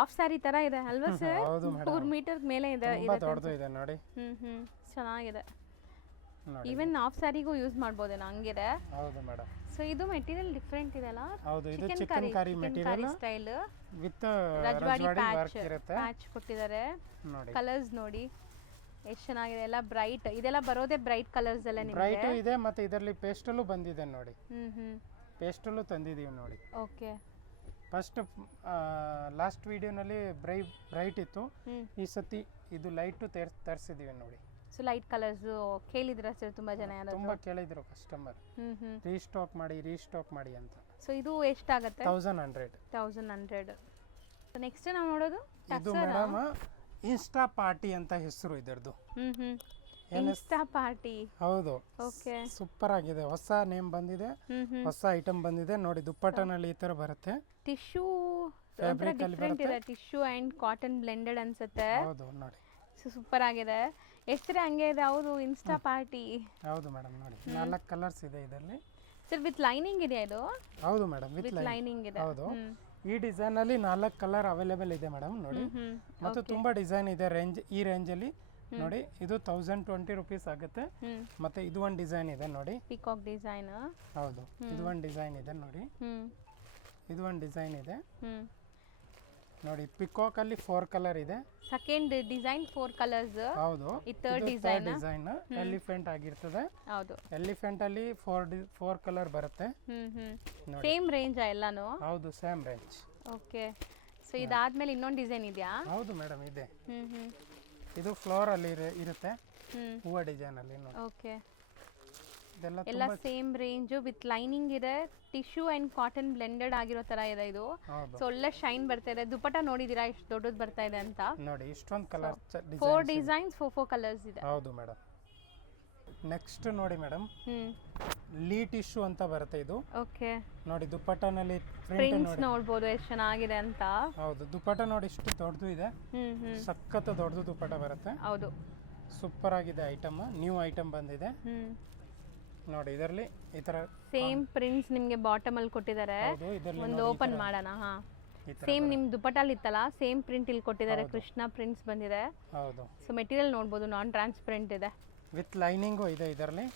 ಆಫ್ ಸ್ಯಾರಿ ತರ ಇದೆ ಅಲ್ವಾ ಸರ್? ಹೌದು ಮೇಡಮ್ 4 ಮೀಟರ್ ಮೇಲೆ ಇದೆ. ತುಂಬಾ ದೊಡ್ಡದು ಇದೆ ನೋಡಿ. ಚೆನ್ನಾಗಿದೆ. ನೋಡಿ ಈವನ್ ಆಫ್ ಸ್ಯಾರಿಗೂ ಯೂಸ್ ಮಾಡ್ಬೋದೇನೋ ಹಂಗಿದೆ. ಹೌದು ಮೇಡಮ್. ಸೊ ಇದು ಮೆಟೀರಿಯಲ್ ಡಿಫ್ರೆಂಟ್ ಇದೆಲ್ಲ. ಹೌದು, ಇದು chikankari material style with Rajwadi work ಇರುತ್ತೆ. ಪ್ಯಾಚ್ ಕೊಟ್ಟಿದ್ದಾರೆ. ನೋಡಿ ಕಲರ್ಸ್ ನೋಡಿ ಎಷ್ಟು ಚೆನ್ನಾಗಿದೆ. ಎಲ್ಲ ಬ್ರೈಟ್, ಇದೆಲ್ಲ ಬರೋದೇ ಬ್ರೈಟ್ ಕಲರ್ಸ್ ಎಲ್ಲ ನಿಮಗೆ. ಬ್ರೈಟ್ ಇದೆ ಮತ್ತೆ ಇದರಲ್ಲಿ ಪೇಸ್ಟಲ್ಲು ಬಂದಿದೆ ನೋಡಿ. ಪೇಸ್ಟಲ್ಲು ತಂದಿದೀವಿ ನೋಡಿ. ಓಕೆ. ಫಸ್ಟ್ ಲಾಸ್ಟ್ ವಿಡಿಯೋನಲ್ಲಿ ಬ್ರೈಟ್ ಇತ್ತು, ಈ ಸತಿ ಇದು ಲೈಟ್ ತರಿಸಿದೀವಿ ನೋಡಿ. ಸೊ ಲೈಟ್ ಕಲರ್ಸ್ ಕೇಳಿದ್ರ ಸರ್ ತುಂಬಾ ಜನ ಯಾರು? ತುಂಬಾ ಕೇಳಿದ್ರು ಕಸ್ಟಮರ್, ರೀಸ್ಟಾಕ್ ಮಾಡಿ ಅಂತ. ಸೊ ಇದು ಎಷ್ಟಾಗುತ್ತೆ? 1100. ನೆಕ್ಸ್ಟ್ ನಾವು ನೋಡೋದು ಇದು ಮೇಡಮ್ ಇನ್ಸ್ಟಾ ಪಾರ್ಟಿ ಅಂತ ಹೆಸರು ಇದರದು. Insta party. ಹೌದು. ಓಕೆ. ಸೂಪರ್ ಆಗಿದೆ, ಹೊಸ ನೇಮ್ ಬಂದಿದೆ, ಹೊಸ ಐಟಮ್ ಬಂದಿದೆ ನೋಡಿ. ದುಪ್ಪಟ್ಟನಲ್ಲಿ ಈ ತರ ಬರುತ್ತೆ. ಟಿಶ್ಯೂ ಫ್ಯಾಬ್ರಿಕ್ ಅಲ್ಲಿ ಬರುತ್ತೆ. ಟಿಶ್ಯೂ ಅಂಡ್ ಕಾಟನ್ ಬ್ಲೆಂಡೆಡ್ ಅನ್ಸುತ್ತೆ. ಹೌದು ನೋಡಿ. ಸೂಪರ್ ಆಗಿದೆ. ಹೆಸರು ಹಂಗೆ ಇದೆ. ಹೌದು, ಇನ್ಸ್ಟಾ ಪಾರ್ಟಿ. ಹೌದು ಮೇಡಮ್ ನೋಡಿ. 4 ಕಲರ್ಸ್ ಇದೆ ಇದರಲ್ಲಿ. ಸರ್ ವಿತ್ ಲೈನಿಂಗ್ ಇದೆ ಇದು? ಹೌದು ಮೇಡಮ್, ವಿತ್ ಲೈನಿಂಗ್ ಇದೆ. ಹೌದು. ಈ ಡಿಸೈನ್ ಅಲ್ಲಿ 4 ಕಲರ್ ಅವೈಲೇಬಲ್ ಇದೆ ಮೇಡಮ್ ನೋಡಿ. ಮತ್ತು ತುಂಬಾ ಡಿಸೈನ್ ಇದೆ ಈ ರೇಂಜ್ ಅಲ್ಲಿ ನೋಡಿ. ಇದು 1020 ರೂಪೀಸ್ ಆಗುತ್ತೆ. ಮತ್ತೆ ಇದು ಒಂದು ಡಿಸೈನ್ ಇದೆ ನೋಡಿ, ಪಿಕಾಕ್ ಡಿಸೈನ್. ಹೌದು, ಇದು ಒಂದು ಡಿಸೈನ್ ಇದೆ ನೋಡಿ. ಇದು ಒಂದು ಡಿಸೈನ್ ಇದೆ ನೋಡಿ. ಪಿಕಾಕ್ ಅಲ್ಲಿ 4 ಕಲರ್ ಇದೆ. Second design 4 colours. ಹೌದು, ಈ ಥರ್ಡ್ ಡಿಸೈನ್ ಎಲಿಫೆಂಟ್ ಆಗಿರ್ತದೆ. ಹೌದು, ಎಲಿಫೆಂಟ್ ಅಲ್ಲಿ 4 ಕಲರ್ ಬರುತ್ತೆ. ಸೇಮ್ ರೇಂಜ್ ಎಲ್ಲಾನು? ಹೌದು, ಸೇಮ್ ರೇಂಜ್. ಓಕೆ. ಸೊ ಇದಾದ್ಮೇಲೆ ಇನ್ನೊಂದು ಡಿಸೈನ್ ಇದೆಯಾ? ಹೌದು ಮೇಡಮ್ ಇದೆ. ಇದು ಫ್ಲವರ್ ಅಲ್ಲಿ ಇರುತ್ತೆ, ಹೂವ ಡಿಸೈನ್ ಅಲ್ಲಿ ನೋಡಿ. ಓಕೆ. ಇದೆಲ್ಲ ಎಲ್ಲ ಸೇಮ್ ರೇಂಜ್ ವಿತ್ ಲೈನಿಂಗ್ ಇದೆ. ಟಿಶ್ಯೂ ಅಂಡ್ ಕಾಟನ್ ಬ್ಲೆಂಡೆಡ್ ಆಗಿರೋ ತರ ಇದೆ ಇದು. ಸೊ ಒಳ್ಳೆ ಶೈನ್ ಬರ್ತಾ ಇದೆ. ದುಪಟ್ಟ ನೋಡಿದೀರಾ ಎಷ್ಟು ದೊಡ್ಡದು ಬರ್ತಾ ಇದೆ ಅಂತ ನೋಡಿ. ಇಷ್ಟೊಂದು ಕಲರ್ 4 ಡಿಸೈನ್ಸ್ 4 ಕಲರ್ಸ್ ಇದೆ. ಹೌದು ಮೇಡಮ್. ನೆಕ್ಸ್ಟ್ ನೋಡಿ ಮೇಡಮ್, ಲೀ ಟಿಶ್ಯೂ ಅಂತ ಬರುತ್ತೆ ಇದು. ಓಕೆ. ನೋಡಿ ದುಪಟ್ಟನಲ್ಲಿ ಪ್ರಿಂಟ್ಸ್ ನೋಡಬಹುದು ಎಷ್ಟು ಚೆನ್ನಾಗಿದೆ ಅಂತ. ಹೌದು, ದುಪಟ್ಟ ನೋಡಿ ಇಷ್ಟು ದೊಡ್ಡದು ಇದೆ. ಸಖತ್ ದೊಡ್ಡದು ದುಪಟ್ಟ ಬರುತ್ತೆ. ಹೌದು, ಸೂಪರ್ ಆಗಿದೆ ಐಟಮ್. ನ್ಯೂ ಐಟಮ್ ಬಂದಿದೆ ನೋಡಿ. ಇದರಲ್ಲಿ ಈ ತರ ಸೇಮ್ ಪ್ರಿಂಟ್ಸ್ ನಿಮಗೆ ಬಾಟಮ್ ಅಲ್ಲಿ ಕೊಟ್ಟಿದ್ದಾರೆ. ಒಂದು ಓಪನ್ ಮಾಡೋಣ. ಹಾ, ಸೇಮ್ ನಿಮ್ ದುಪಟ್ಟಲ್ಲಿ ಇತ್ತಲ್ಲ ಸೇಮ್ ಪ್ರಿಂಟ್ ಇಲ್ಲಿ ಕೊಟ್ಟಿದ್ದಾರೆ. ಕೃಷ್ಣ ಪ್ರಿಂಟ್ಸ್ ಬಂದಿದೆ. ಹೌದು. ಸೊ ಮೆಟೀರಿಯಲ್ ನೋಡಬಹುದು, ನಾನ್ ಟ್ರಾನ್ಸ್ಪರೆಂಟ್ ಇದೆ. ವಿತ್ ಲೈನಿಂಗ್ ಇದೆ ಇದರಲ್ಲಿ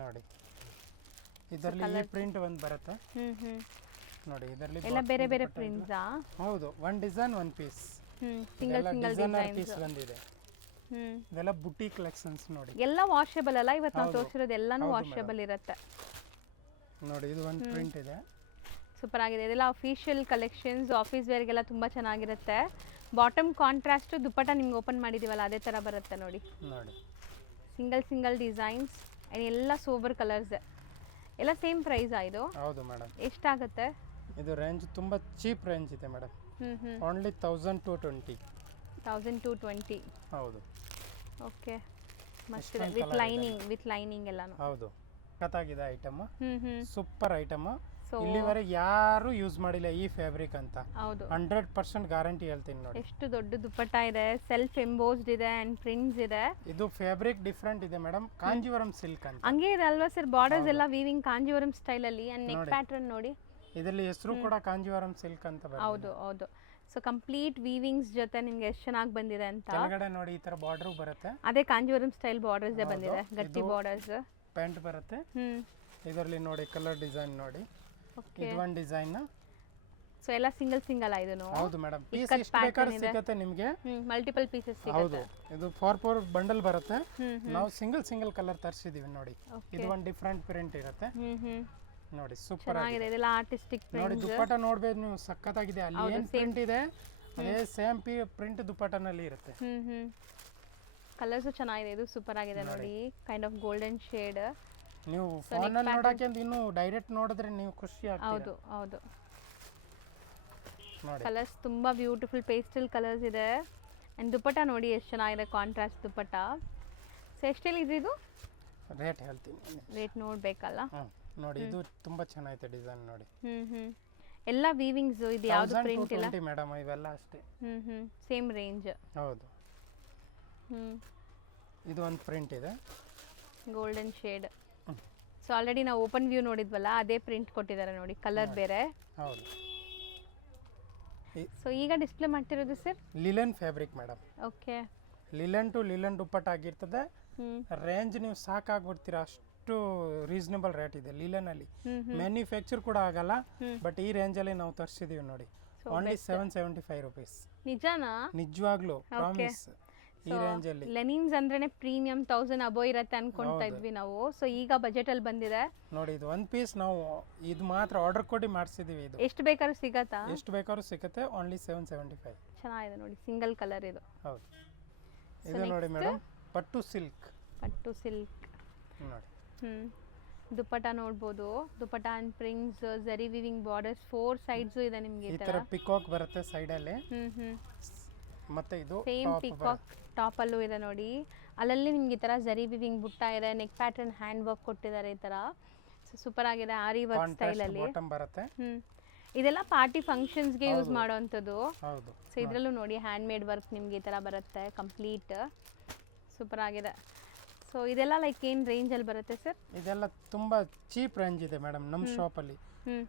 ನೋಡಿ. ಇದರಲ್ಲಿ ಈ ಪ್ರಿಂಟ್ ಒಂದು ಬರುತ್ತೆ ನೋಡಿ. ಇದರಲ್ಲಿ ಎಲ್ಲ ಬೇರೆ ಬೇರೆ ಪ್ರಿಂಟ್ಸ್. ಹೌದು, one design one piece. Single design piece ಬಂದಿದೆ. ಇದೆಲ್ಲ ಬುಟ್ಟಿ ಕಲೆಕ್ಷನ್ಸ್ ನೋಡಿ. ಎಲ್ಲ ವಾಷೇಬಲ್ ಅಲ್ಲ ಇವತ್ತು ನಾವು ತೋರಿಸಿರೋದು ಎಲ್ಲಾನು ವಾಷೇಬಲ್ ಇರುತ್ತೆ ನೋಡಿ. ಇದು ಒಂದು ಪ್ರಿಂಟ್ ಇದೆ, ಸೂಪರ್ ಆಗಿದೆ. ಇದೆಲ್ಲ ಅಫಿಷಿಯಲ್ ಕಲೆಕ್ಷನ್ಸ್, ಆಫೀಸ್ ವೇರ್ಗೆಲ್ಲ ತುಂಬಾ ಚೆನ್ನಾಗಿರುತ್ತೆ. ಬಾಟಮ್ ಕಾಂಟ್ರಾಸ್ಟ್, ದುಪಟ್ಟ ನಿಮ್ಗೆ ಓಪನ್ ಮಾಡಿದೀವಲ್ಲ ಅದೇ ತರ ಬರುತ್ತೆ ನೋಡಿ. ಸಿಂಗಲ್ ಡಿಸೈನ್ಸ್ ಎಲ್ಲ ಸೋಬರ್ ಕಲರ್ಸ್. ಎಲ್ಲ ಸೇಮ್ ಪ್ರೈಸ್ ಇದು? ಹೌದು ಮೇಡಮ್. ಎಷ್ಟಾಗುತ್ತೆ ಇದು? ರೇಂಜ್ ತುಂಬಾ ಚೀಪ್ ರೇಂಜ್ ಇದೆ ಮೇಡಮ್. ಓನ್ಲಿ 1220. 1220. ಹೌದು. ಓಕೆ, ಮಸ್ತ್ ಇದೆ. ವಿತ್ ಲೈನಿಂಗ್ ಎಲ್ಲಾನು. ಹೌದು, ಕತ್ತಾಗಿದೆ ಐಟಮ್. Super item. ಇಲ್ಲಿವರೆಗೆ ಯಾರು ಯೂಸ್ ಮಾಡಿಲ್ಲ ಈ ಫ್ಯಾಬ್ರಿಕ್ ಅಂತ. ಹೌದು, 100% ಗ್ಯಾರಂಟಿ ಹೇಳ್ತೀನಿ ನೋಡಿ. ಎಷ್ಟು ದೊಡ್ಡ ದುಪಟ್ಟ ಇದೆ, ಸೆಲ್ಫ್ ಎಂಬೋಸ್ಡ್ ಇದೆ ಅಂಡ್ ಪ್ರಿಂಟ್ಸ್ ಇದೆ. ಇದು ಫ್ಯಾಬ್ರಿಕ್ ಡಿಫರೆಂಟ್ ಇದೆ ಮೇಡಮ್, ಕಾಂಜೀವರಂ ಸಿಲ್ಕ್ ಅಂತ. ಹಂಗೆ ಇದೆ ಅಲ್ವಾ ಸರ್? ಬಾರ್ಡರ್ಸ್ ಎಲ್ಲ ವೀವಿಂಗ್ ಕಾಂಜೀವರಂ ಸ್ಟೈಲ್ ಅಲ್ಲಿ ಅಂಡ್ ನೆಕ್ ಪ್ಯಾಟರ್ನ್ ನೋಡಿ. ಇದರಲ್ಲಿ ಹೆಸರು ಕೂಡ ಕಾಂಜೀವರಂ ಸಿಲ್ಕ್ ಅಂತ ಬರುತ್ತೆ. ಹೌದು. ಸೊ ಕಂಪ್ಲೀಟ್ ವೀವಿಂಗ್ಸ್ ಜೊತೆ ನಿಮ್ಗೆ ಎಷ್ಟು ಚೆನ್ನಾಗಿ ಬಂದಿದೆ ಅಂತ. ಕೆಳಗಡೆ ನೋಡಿ ಈ ತರ ಬಾರ್ಡರ್ ಬರುತ್ತೆ. ಅದೇ ಕಾಂಜೀವರಂ ಸ್ಟೈಲ್ ಬಾರ್ಡರ್ಸ್ ಬಂದಿದೆ, ಗಟ್ಟಿ ಬಾರ್ಡರ್ಸ್. ಪ್ಯಾಂಟ್ ಬರುತ್ತೆ. ಇದರಲ್ಲಿ ನೋಡಿ ಕಲರ್ ಡಿಸೈನ್ ನೋಡಿ. ಇದು ಒಂದು ಡಿಸೈನ್. ಸೊ ಎಲ್ಲ ಸಿಂಗಲ್ ಇದನ್ನು? ಹೌದು ಮೇಡಮ್. ಪೀಸ್ ಎಷ್ಟು ಬೇಕಾದ್ರೂ ಸಿಗುತ್ತೆ ನಿಮಗೆ. ಮಲ್ಟಿಪಲ್ ಪೀಸಸ್ ಸಿಗುತ್ತೆ. ಹೌದು, ಇದು 4 ಬಂಡಲ್ ಬರುತ್ತೆ. ನಾವು ಸಿಂಗಲ್ ಕಲರ್ ತರಿಸಿದೀವಿ ನೋಡಿ. ಇದು ಒಂದು ಡಿಫರೆಂಟ್ ಪ್ರಿಂಟ್ ಇರುತ್ತೆ ನೋಡಿ. ಸೂಪರ್ ಆಗಿದೆ. ಇದೆಲ್ಲ ಆರ್ಟಿಸ್ಟಿಕ್ ಪ್ರಿಂಟ್ ನೋಡಿ. ದುಪಟ್ಟ ನೋಡಬೇಕು ನೀವು, ಸಕ್ಕತ್ತಾಗಿದೆ. ಅಲ್ಲಿ ಏನು ಪ್ರಿಂಟ್ ಇದೆ ಅದೇ ಸೇಮ್ ಪ್ರಿಂಟ್ ದುಪಟ್ಟನಲ್ಲಿ ಇರುತ್ತೆ. ಕಲರ್ಸ್ ಚೆನ್ನಾಗಿದೆ. ಇದು ಸೂಪರ್ ಆಗಿದೆ ನೋಡಿ. Kind of golden shade. ನೀವು ಫೋನ್ ಅಲ್ಲಿ ನೋಡಕ್ಕೆ ಇನ್ನು ಡೈರೆಕ್ಟ್ ನೋಡಿದ್ರೆ ನೀವು ಖುಷಿ ಆಗ್ತೀರಾ. ಹೌದು. ನೋಡಿ, ಕಲರ್ಸ್ ತುಂಬಾ ಬ್ಯೂಟಿಫುಲ್ ಪೇಸ್ಟಲ್ ಕಲರ್ಸ್ ಇದೆ. ಅಂಡ್ ದುಪಟ್ಟ ನೋಡಿ ಎಷ್ಟು ಚೆನ್ನಾಗಿದೆ, ಕಾಂಟ್ರಾಸ್ಟ್ ದುಪಟ್ಟ. ಸೊ ಎಷ್ಟೆಲ್ಲಿ ಇದೆ ಇದು? ರೇಟ್ ಹೇಳ್ತೀನಿ. ರೇಟ್ ನೋಡ್ಬೇಕಲ್ಲ ನೋಡಿ. ಇದು ತುಂಬಾ ಚೆನ್ನಾಗಿದೆ ಡಿಸೈನ್ ನೋಡಿ. ಎಲ್ಲ ವೀವಿಂಗ್ಸ್. ಇದು ಯಾವುದು ಪ್ರಿಂಟ್ ಇಲ್ಲ ಮೇಡಮ್, ಇವೆಲ್ಲ ಅಷ್ಟೇ. Same range. ಹೌದು. ಇದು ಒಂದು ಪ್ರಿಂಟ್ ಇದೆ, ಗೋಲ್ಡನ್ ಶೇಡ್. ಸೊ ಆಲ್ರೆಡಿ ನಾವು ಓಪನ್ ವ್ಯೂ ನೋಡಿದ್ವಲ್ಲ ಅದೇ ಪ್ರಿಂಟ್ ಕೊಟ್ಟಿದ್ದಾರೆ ನೋಡಿ. ಕಲರ್ ಬೇರೆ. ಹೌದು. ಸೊ ಈಗ ಡಿಸ್ಪ್ಲೇ ಮಾಡ್ತಿರೋದು sir linen fabric madam. Okay. Linen to linen dupatta ಆಗಿರ್ತದೆ. ಹ್ಮ್ ರೇಂಜ್ ನೀವು ಸಾಕಾಗ್ಬಿಡ್ತೀರಾ, ಅಷ್ಟು ರೀಸನಬಲ್ ರೇಟ್ ಇದೆ ಲಿಲೆನಲ್ಲಿ. ಮ್ಯಾನುಫ್ಯಾಕ್ಚರ್ ಕೂಡ ಆಗಲ್ಲ, ಬಟ್ ಈ ರೇಂಜಲ್ಲಿ ನಾವು ತರಿಸಿದೀವಿ ನೋಡಿ. Only 775 rupees. ನಿಜಾನಾ? ನಿಜವಾಗ್ಲೂ ಪ್ರಾಮಿಸ್. ಈ ರೇಂಜಲ್ಲಿ ಲೆನಿನ್ಸ್ ಅಂದ್ರೇನೆ ಪ್ರೀಮಿಯಂ 1000 ಅಬೋ ಇರತ್ತೆ ಅನ್ಕೊಂತಾ ಇದ್ವಿ ನಾವು. ಸೊ ಈಗ ಬಜೆಟ್ ಅಲ್ಲಿ ಬಂದಿದೆ ನೋಡಿ. ಇದು ಒಂದು ಪೀಸ್ ನಾವು ಇದು ಮಾತ್ರ ಆರ್ಡರ್ ಕೊಟ್ಟು ಮಾಡಿಸಿದೀವಿ. ಇದು ಎಷ್ಟು ಬೇಕಾದ್ರೂ ಸಿಗತ್ತಾ? ಎಷ್ಟು ಬೇಕಾದ್ರೂ ಸಿಗುತ್ತೆ. ಓನ್ಲಿ 775. ಚೆನ್ನಾಗಿದೆ ನೋಡಿ, ಸಿಂಗಲ್ ಕಲರ್ ಇದು. ಹೌದು. ಇದು ನೋಡಿ ಮೇಡಮ್, ಪಟ್ಟು ಸಿಲ್ಕ್. ಪಟ್ಟು ಸಿಲ್ಕ್ ನೋಡಿ. ದುಪ್ಪಟ ನೋಡ್ಬೋದು. ದುಪ್ಪಟ ಅಂಡ್ ಪ್ರಿಂಟ್ಸ್, ಜರಿ ವಿವಿಂಗ್ ಬಾರ್ಡರ್ಸ್, 4 ಸೈಡ್ಸ್ ಇದೆ ನಿಮಗೆ. ಈ ತರ ಪಿಕಾಕ್ ಬರುತ್ತೆ ಸೈಡ್ ಅಲ್ಲಿ. ಮತ್ತೆ ಇದು ಸೇಮ್ ಪಿಕಾಕ್ ಟಾಪ್ ಅಲ್ಲೂ ಇದೆ ನೋಡಿ. ಅಲ್ಲಲ್ಲಿ ನಿಮ್ಗೆ ಈ ತರ ಜರಿ ವಿವಿಂಗ್ ಬುಟ್ಟ ಇದೆ, ನೆಕ್ ಪ್ಯಾಟರ್ನ್, ಹ್ಯಾಂಡ್ ವರ್ಕ್ ಕೊಟ್ಟಿದ್ದಾರೆ ಈ ತರ. ಸೂಪರ್ ಆಗಿದೆ, ಆರಿ ವರ್ಕ್ ಸ್ಟೈಲ್ ಅಲ್ಲಿ ಬಾಟಮ್ ಬರುತ್ತೆ. ಇದೆಲ್ಲ ಪಾರ್ಟಿ ಫಂಕ್ಷನ್ಸ್ ಗೆ ಯೂಸ್ ಮಾಡುವಂತದ್ದು. ಹೌದು. ಸೊ ಇದ್ರಲ್ಲೂ ನೋಡಿ ಹ್ಯಾಂಡ್ ಮೇಡ್ ವರ್ಕ್ ನಿಮ್ಗೆ ಈ ತರ ಬರುತ್ತೆ ಕಂಪ್ಲೀಟ್. ಸೂಪರ್ ಆಗಿದೆ. ಸೊ ಇದೆಲ್ಲ ಲೈಕ್ ಏನ್ ರೇಂಜ್ ಅಲ್ಲಿ ಬರುತ್ತೆ ಸರ್? ಇದೆಲ್ಲ ತುಂಬಾ ಚೀಪ್ ರೇಂಜ್ ಇದೆ ಮೇಡಮ್ ನಮ್ಮ ಶಾಪ್ ಅಲ್ಲಿ.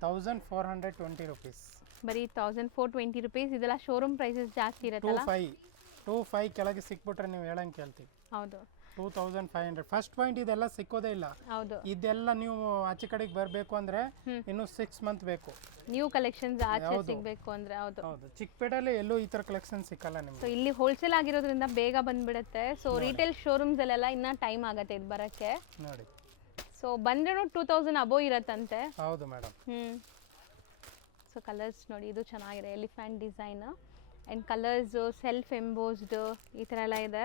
1420 rupees. ಬರೀ 1420 rupees. ಇದೆಲ್ಲ ಶೋರೂಮ್ ಪ್ರೈಸಸ್ ಜಾಸ್ತಿ ಇರುತ್ತಲ್ಲ. 25 ಕೆಳಗೆ ಸಿಕ್ಬಿಟ್ರೆ ನೀವು ಹೇಳಂಗೆ ಕೇಳ್ತೀವಿ. ಹೌದು. 2500 ಫಸ್ಟ್ ಪಾಯಿಂಟ್. ಇದೆಲ್ಲ ಸಿಕ್ಕೋದೇ ಇಲ್ಲ. ಹೌದು. ಇದೆಲ್ಲ ನೀವು ಆಚೆ ಕಡೆಗೆ ಬರಬೇಕು ಅಂದ್ರೆ ಇನ್ನು 6 months ಬೇಕು. ನ್ಯೂ ಕಲೆಕ್ಷನ್ಸ್ ಆಚೆ ಸಿಗಬೇಕು ಅಂದ್ರೆ. ಹೌದು ಹೌದು. ಚಿಕ್ಕಪೇಟೆಯಲ್ಲಿ ಎಲ್ಲೂ ಈ ತರ ಕಲೆಕ್ಷನ್ ಸಿಕ್ಕಲ್ಲ ನಿಮ್ಗೆ. ಸೊ ಇಲ್ಲಿ ಹೋಲ್ಸೇಲ್ ಆಗಿರೋದ್ರಿಂದ ಬೇಗ ಬಂದ್ಬಿಡುತ್ತೆ. ಸೊ ರಿಟೇಲ್ ಶೋರೂಮ್ಸ್ ಅಲ್ಲೆಲ್ಲ ಇನ್ನ ಟೈಮ್ ಆಗುತ್ತೆ ಇದು ಬರಕ್ಕೆ ನೋಡಿ. ಸೊ ಬಂದ್ರೂ 2000 ಅಬೋ ಇರತ್ತಂತೆ. ಹೌದು ಮೇಡಮ್. ಸೊ ಕಲರ್ಸ್ ನೋಡಿ, ಇದು ಚೆನ್ನಾಗಿದೆ, elephant design and colours self embossed ಈ ಥರ ಎಲ್ಲ ಇದೆ.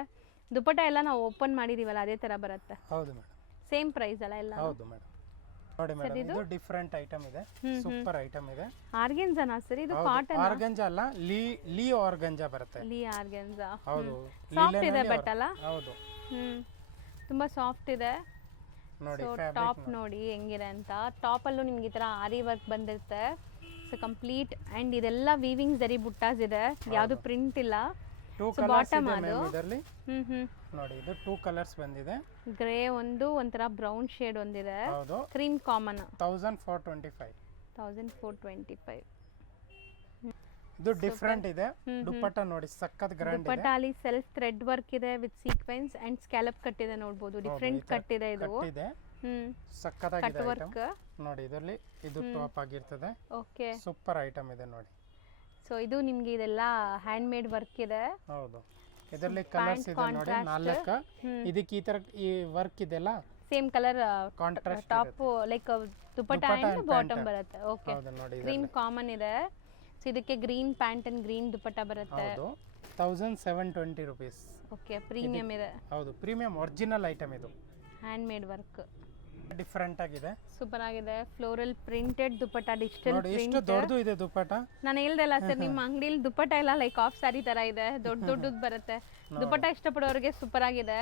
ದುಪ್ಪಟ್ಟ ಎಲ್ಲ ನಾವು ಓಪನ್ ಮಾಡಿದೀವಲ್ಲ ಅದೇ ಥರ ಬರುತ್ತೆ. ಹೌದು ಮೇಡಮ್. ಸೇಮ್ ಪ್ರೈಸ್ ಅಲ್ಲ ಎಲ್ಲ? ಹೌದು ಮೇಡಮ್. ನೋಡಿ ಮೇಡಮ್, ಇದು ಡಿಫರೆಂಟ್ ಐಟಮ್ ಇದೆ, ಸೂಪರ್ ಐಟಮ್ ಇದೆ. ಆರ್ಗೆನ್ಜಾನಾ ಸರ್ ಇದು? ಕಾಟನ್? ಆರ್ಗಂಜಾ ಅಲ್ಲ, ಲೀ ಆರ್ಗಂಜಾ ಬರುತ್ತೆ. ಲೀ ಆರ್ಗೆನ್ಜಾ. ಹೌದು. ಸಾಫ್ಟ್ ಇದೆ ಬಟ್ ಅಲ್ಲ? ಹೌದು. ತುಂಬಾ ಸಾಫ್ಟ್ ಇದೆ. ನೋಡಿ ಟಾಪ್ ನೋಡಿ ಹೆಂಗಿದೆ ಅಂತ. ಟಾಪ್ ಅಲ್ಲೂ ನಿಮ್ಗೆ ಈ ತರ ಆರಿ ವರ್ಕ್ ಬಂದಿರುತ್ತೆ. ಸೊ ಕಂಪ್ಲೀಟ್ ಅಂಡ್ ಇದೆಲ್ಲ ವೀವಿಂಗ್ ಜರಿ ಬುಟ್ಟಾಸ್ ಇದೆ, ಯಾವುದು ಪ್ರಿಂಟ್ ಇಲ್ಲ. ಸೊ ಬಾಟಮ್ ಅದು ನೋಡಿ, ಇದು 2 ಕಲರ್ಸ್ ಬಂದಿದೆ. ಗ್ರೇ ಒಂದು, ಒಂಥರ ಬ್ರೌನ್ ಶೇಡ್ ಒಂದಿದೆ. ಹೌದು. Cream common. 1425. 1425. ಇದು ಡಿಫರೆಂಟ್ ಇದೆ. ದುಪ್ಪಟ್ಟ ನೋಡಿ, ಸಕ್ಕತ್ ಗ್ರ್ಯಾಂಡ್ ಇದೆ. ದುಪ್ಪಟ್ಟ ಅಲ್ಲಿ ಸೆಲ್ಫ್ ಥ್ರೆಡ್ ವರ್ಕ್ ಇದೆ with sequence and scallop cut ಇದೆ ನೋಡಬಹುದು. ಡಿಫರೆಂಟ್ ಕಟ್ ಇದೆ ಇದು. ಸಕ್ಕತ್ತಾಗಿದೆ ಐಟಮ್ ನೋಡಿ. ಇದರಲ್ಲಿ ಇದು ಟಾಪ್ ಆಗಿರ್ತದೆ. ಓಕೆ. ಸೂಪರ್ ಐಟಮ್ ಇದೆ ನೋಡಿ. ಸೊ ಇದು ನಿಮಗೆ ಇದೆಲ್ಲ ಹ್ಯಾಂಡ್ ಮೇಡ್ ವರ್ಕ್ ಇದೆ. ಹೌದು. ಇದರಲ್ಲಿ ಕಲರ್ಸ್ ಇದೆ ನೋಡಿ 4. ಇದಕ್ಕೆ ಈ ತರ ಈ ವರ್ಕ್ ಇದೆಲ್ಲ same colour contrast top like dupatta and bottom ಬರುತ್ತೆ. ಓಕೆ. ಕ್ರೀಮ್ ಕಾಮನ್ ಇದೆ. ಸೊ ಇದಕ್ಕೆ ಗ್ರೀನ್ ಪ್ಯಾಂಟ್ ಅಂಡ್ ಗ್ರೀನ್ ದುಪ್ಪಟ್ಟ ಬರುತ್ತೆ. ಹೌದು. 1720 rupees. ಓಕೆ. ಪ್ರೀಮಿಯಂ ಇದೆ. ಹೌದು, ಪ್ರೀಮಿಯಂ ಒರಿಜಿನಲ್ ಐಟಮ್ ಇದು. ಹ್ಯಾಂಡ್ ಮೇಡ್ ವರ್ಕ್ ಡಿಫರೆಂಟ್ ಆಗಿದೆ, ಸೂಪರ್ ಆಗಿದೆ. ಫ್ಲೋರಲ್ ಪ್ರಿಂಟೆಡ್ ದುಪ್ಪಟ್ಟ, ಡಿಜಿಟಲ್ ನೋಡಿ ಎಷ್ಟು ದೊಡ್ಡದು ಇದೆ ದುಪ್ಪಟ್ಟ. ನಾನು ಹೇಳ್ದಲ್ಲ ಸರ್, ನಿಮ್ಮ ಅಂಗಡಿಲಿ ದುಪ್ಪಟ್ಟ ಎಲ್ಲ ಲೈಕ್ ಆಫ್ ಸಾರಿ ತರ ಇದೆ, ದೊಡ್ಡದು ಬರುತ್ತೆ. ದುಪ್ಪಟ್ಟ ಇಷ್ಟಪಡೋರಿಗೆ ಸೂಪರ್ ಆಗಿದೆ.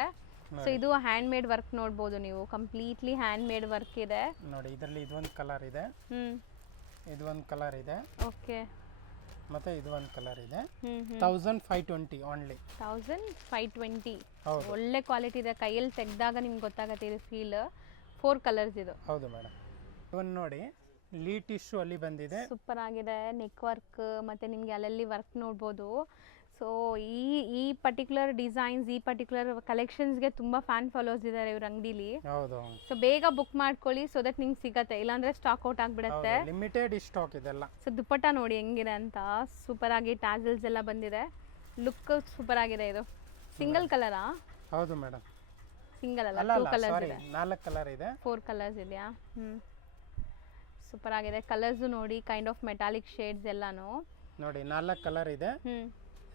ಸೊ ಇದು ಹ್ಯಾಂಡ್ ಮೇಡ್ ವರ್ಕ್ ನೋಡಬಹುದು ನೀವು, ಕಂಪ್ಲೀಟ್ಲಿ ಹ್ಯಾಂಡ್ ಮೇಡ್ ವರ್ಕ್ ಇದೆ ನೋಡಿ. ಇದರಲ್ಲಿ ಇದೊಂದು ಕಲರ್ ಇದೆ, ಇದು ಒಂದು ಕಲರ್ ಇದೆ. ಓಕೆ. ಮತ್ತೆ ಇದು ಒಂದು ಕಲರ್ ಇದೆ. 1520 ಓನ್ಲಿ. 1520. ಒಳ್ಳೆ ಕ್ವಾಲಿಟಿ ಇದೆ, ಕೈಯಲ್ಲಿ ತೆಗೆದಾಗ ನಿಮ್ಗೆ ಗೊತ್ತಾಗುತ್ತೆ ಇದು ಫೀಲ್. 4 ಕಲರ್ಸ್ ಇದು. ಹೌದು ಮೇಡಮ್. ಇವನ್ ನೋಡಿ, ಲೀ ಟಿಶ್ಯೂ ಅಲ್ಲಿ ಬಂದಿದೆ, ಸೂಪರ್ ಆಗಿದೆ. ನೆಕ್ ವರ್ಕ್ ಮತ್ತೆ ನಿಮ್ಗೆ ಅಲ್ಲಲ್ಲಿ ವರ್ಕ್ ನೋಡ್ಬೋದು. ಸೊ ಈ ಪರ್ಟಿಕ್ಯುಲರ್ ಡಿಸೈನ್ಸ್, ಈ ಪರ್ಟಿಕ್ಯುಲರ್ ಕಲೆಕ್ಷನ್ಸ್ಗೆ ತುಂಬಾ ಫ್ಯಾನ್ ಫಾಲೋವರ್ಸ್ ಇದ್ದಾರೆ ಇವ್ರ ಅಂಗಡಿಲಿ. ಹೌದು. ಸೊ ಬೇಗ ಬುಕ್ ಮಾಡ್ಕೊಳ್ಳಿ, ಸೊ ದಟ್ ನಿಮ್ಗೆ ಸಿಗತ್ತೆ, ಇಲ್ಲಾಂದ್ರೆ ಸ್ಟಾಕ್ ಔಟ್ ಆಗ್ಬಿಡುತ್ತೆ. ಲಿಮಿಟೆಡ್ ಸ್ಟಾಕ್ ಇದೆಲ್ಲ. ಸೊ ದುಪ್ಪಟ್ಟ ನೋಡಿ ಹೆಂಗಿದೆ ಅಂತ, ಸೂಪರ್ ಆಗಿ ಟ್ಯಾಸಲ್ಸ್ ಎಲ್ಲ ಬಂದಿದೆ. ಲುಕ್ ಸೂಪರ್ ಆಗಿದೆ. ಇದು ಸಿಂಗಲ್ ಕಲರಾ? ಹೌದು ಮೇಡಮ್. ಸಿಂಗಲ್ ಅಲ್ಲ, 2 ಕಲರ್ಸ್ ಇದೆ. 4 ಕಲರ್ ಇದೆ. 4 ಕಲರ್ಸ್ ಇದೆಯಾ? ಸೂಪರ್ ಆಗಿದೆ. ಕಲರ್ಸ್ ನೋಡಿ, ಕೈಂಡ್ ಆಫ್ ಮೆಟಾಲಿಕ್ ಶೇಡ್ಸ್ ಎಲ್ಲಾನು ನೋಡಿ. 4 ಕಲರ್ ಇದೆ.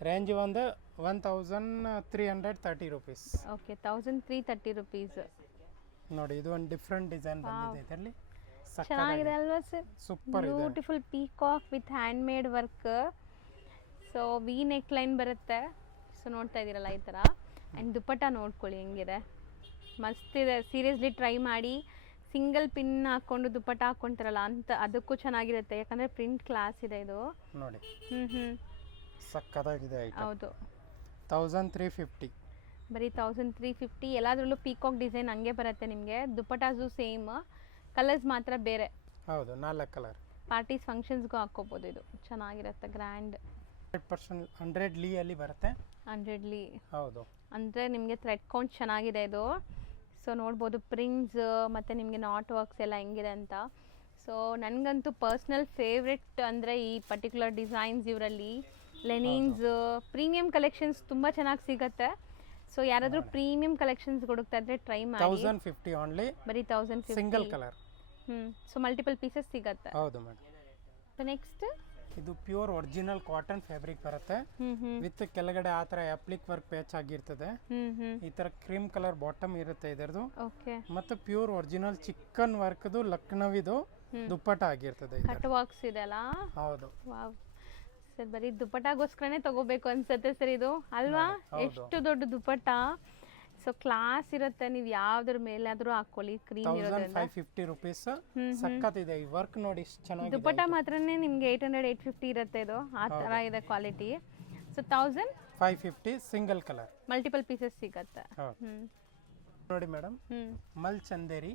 ರೇಂಜ್ ಒಂದು 1330 rupees. ಓಕೆ. 1330 rupees. ನೋಡಿ, ಇದು ಒಂದು ಡಿಫರೆಂಟ್ ಡಿಸೈನ್ ಬಂದಿದೆ ಇದರಲ್ಲಿ. ಚೆನ್ನಾಗಿದೆ ಅಲ್ವಾ ಸರ್? ಸೂಪರ್ ಇದೆ. Beautiful peacock with handmade work. So we neck line ಬರುತ್ತೆ. ಸೊ ನೋಡ್ತಾ ಇದ್ದೀರಲ್ಲ ಈ ಥರ. ಆ್ಯಂಡ್ ದುಪ್ಪಟ್ಟ ನೋಡ್ಕೊಳ್ಳಿ ಹೆಂಗಿದೆ, ಮಸ್ತ್ ಇದೆ. ಸೀರಿಯಸ್ಲಿ ಟ್ರೈ ಮಾಡಿ. ಸಿಂಗಲ್ ಪಿನ್ ಹಾಕೊಂಡು ದುಪ್ಪಟ್ಟ ಹಾಕೊಂತಾರಲ್ಲ ಅಂತ, ಅದಕ್ಕೂ ಚೆನ್ನಾಗಿರುತ್ತೆ, ಯಾಕಂದ್ರೆ ಪ್ರಿಂಟ್ ಕ್ಲಾಸ್ ಇದೆ ಇದು ನೋಡಿ. ಸಕ್ಕತ್ತಾಗಿದೆ ಐಟಮ್. ಹೌದು. 1350. ಬರೀ 1350. ಎಲ್ಲಾದ್ರಲ್ಲೂ ಪೀಕಾಕ್ ಡಿಸೈನ್ ಹಂಗೆ ಬರುತ್ತೆ ನಿಮಗೆ. ದುಪ್ಪಟಾಸು ಸೇಮ್, ಕಲರ್ಸ್ ಮಾತ್ರ ಬೇರೆ. ಹೌದು, 4 ಕಲರ್. ಪಾರ್ಟೀಸ್ ಫಂಕ್ಷನ್ಸ್ಗೂ ಹಾಕೋಬಹುದು. ಇದು ಚೆನ್ನಾಗಿರುತ್ತೆ, ಗ್ರ್ಯಾಂಡ್. 100% 100 ಲೀ ಅಲ್ಲಿ ಬರುತ್ತೆ. 100 ಲೀ ಹೌದು. ಅಂದರೆ ನಿಮಗೆ ಥ್ರೆಡ್ ಕೌಂಟ್ ಚೆನ್ನಾಗಿದೆ ಇದು. ಸೊ ನೋಡ್ಬೋದು ಪ್ರಿಂಟ್ಸ್ ಮತ್ತು ನಿಮಗೆ ನಾಟ್ ವರ್ಕ್ಸ್ ಎಲ್ಲ ಹೆಂಗಿದೆ ಅಂತ. ಸೊ ನನಗಂತೂ ಪರ್ಸ್ನಲ್ ಫೇವ್ರೆಟ್ ಅಂದರೆ ಈ ಪರ್ಟಿಕ್ಯುಲರ್ ಡಿಸೈನ್ಸ್ ಇವರಲ್ಲಿ ಲೆನಿನ್ಸ್ ಪ್ರೀಮಿಯಂ ಕಲೆಕ್ಷನ್ಸ್ ತುಂಬ ಚೆನ್ನಾಗಿ ಸಿಗುತ್ತೆ. ಸೊ ಯಾರಾದರೂ ಪ್ರೀಮಿಯಂ ಕಲೆಕ್ಷನ್ಸ್ ಹುಡುಕ್ತಾ ಇದ್ರೆ ಟ್ರೈ ಮಾಡಿ. 1050 ಓನ್ಲಿ, ಬರೀ 1050 single colour. So multiple pieces ಸಿಗುತ್ತೆ. ಹೌದು ಮೇಡಮ್. ಸೊ ನೆಕ್ಸ್ಟ್ ಇದು ಪ್ಯೂರ್ ಒರಿಜಿನಲ್ ಕಾಟನ್ ಫ್ಯಾಬ್ರಿಕ್ ಬರುತ್ತೆ. ವಿತ್ ಕೆಳಗಡೆ ಆ ತರ ಅಪ್ಲಿಕ್ ವರ್ಕ್ ಪ್ಯಾಚ್ ಆಗಿರ್ತದೆ. ಈ ತರ ಕ್ರೀಮ್ ಕಲರ್ ಬಾಟಮ್ ಇರುತ್ತೆ ಇದರದು. ಓಕೆ. ಮತ್ತೆ ಪ್ಯೂರ್ ಒರಿಜಿನಲ್ ಚಿಕನ್ ವರ್ಕ್ದು ಲಕ್ನವಿದು ದುಪ್ಪಟ್ಟ ಆಗಿರ್ತದೆ. ಕಟ್ ವರ್ಕ್ಸ್ ಇದೆ ಅಲ್ಲ. ಹೌದು. ವಾವ್ ಸರ್, ಬರೀ ದುಪ್ಪಟ್ಟಾಗೋಸ್ಕರನೇ ತಗೋಬೇಕು ಅನ್ಸುತ್ತೆ ಸರ್ ಇದು ಅಲ್ವಾ? ಎಷ್ಟು ದೊಡ್ಡ ದುಪ್ಪಟ್ಟ. ಸೊ ಕ್ಲಾಸ್ ಇರುತ್ತೆ, ನೀವು ಯಾವ್ದ್ರ ಮೇಲಾದ್ರೂ ಹಾಕೊಳ್ಳಿ. ಕ್ರೀಮ್ ಇರೋದ್ರಿಂದ 1550 ರೂಪೀಸ್. ಸಖತ್ ಇದೆ ಈ ವರ್ಕ್ ನೋಡಿ, ಎಷ್ಟು ಚೆನ್ನಾಗಿದೆ. ದುಪ್ಪಟ್ಟ ಮಾತ್ರನೇ ನಿಮ್ಗೆ 800-850 ಇರುತ್ತೆ ಇದು, ಆ ತರ ಇದೆ quality. So 1550 single colour, multiple pieces ಸಿಗತ್ತೆ. ನೋಡಿ ಮೇಡಮ್, ಮಲ್ಚಂದೇರಿ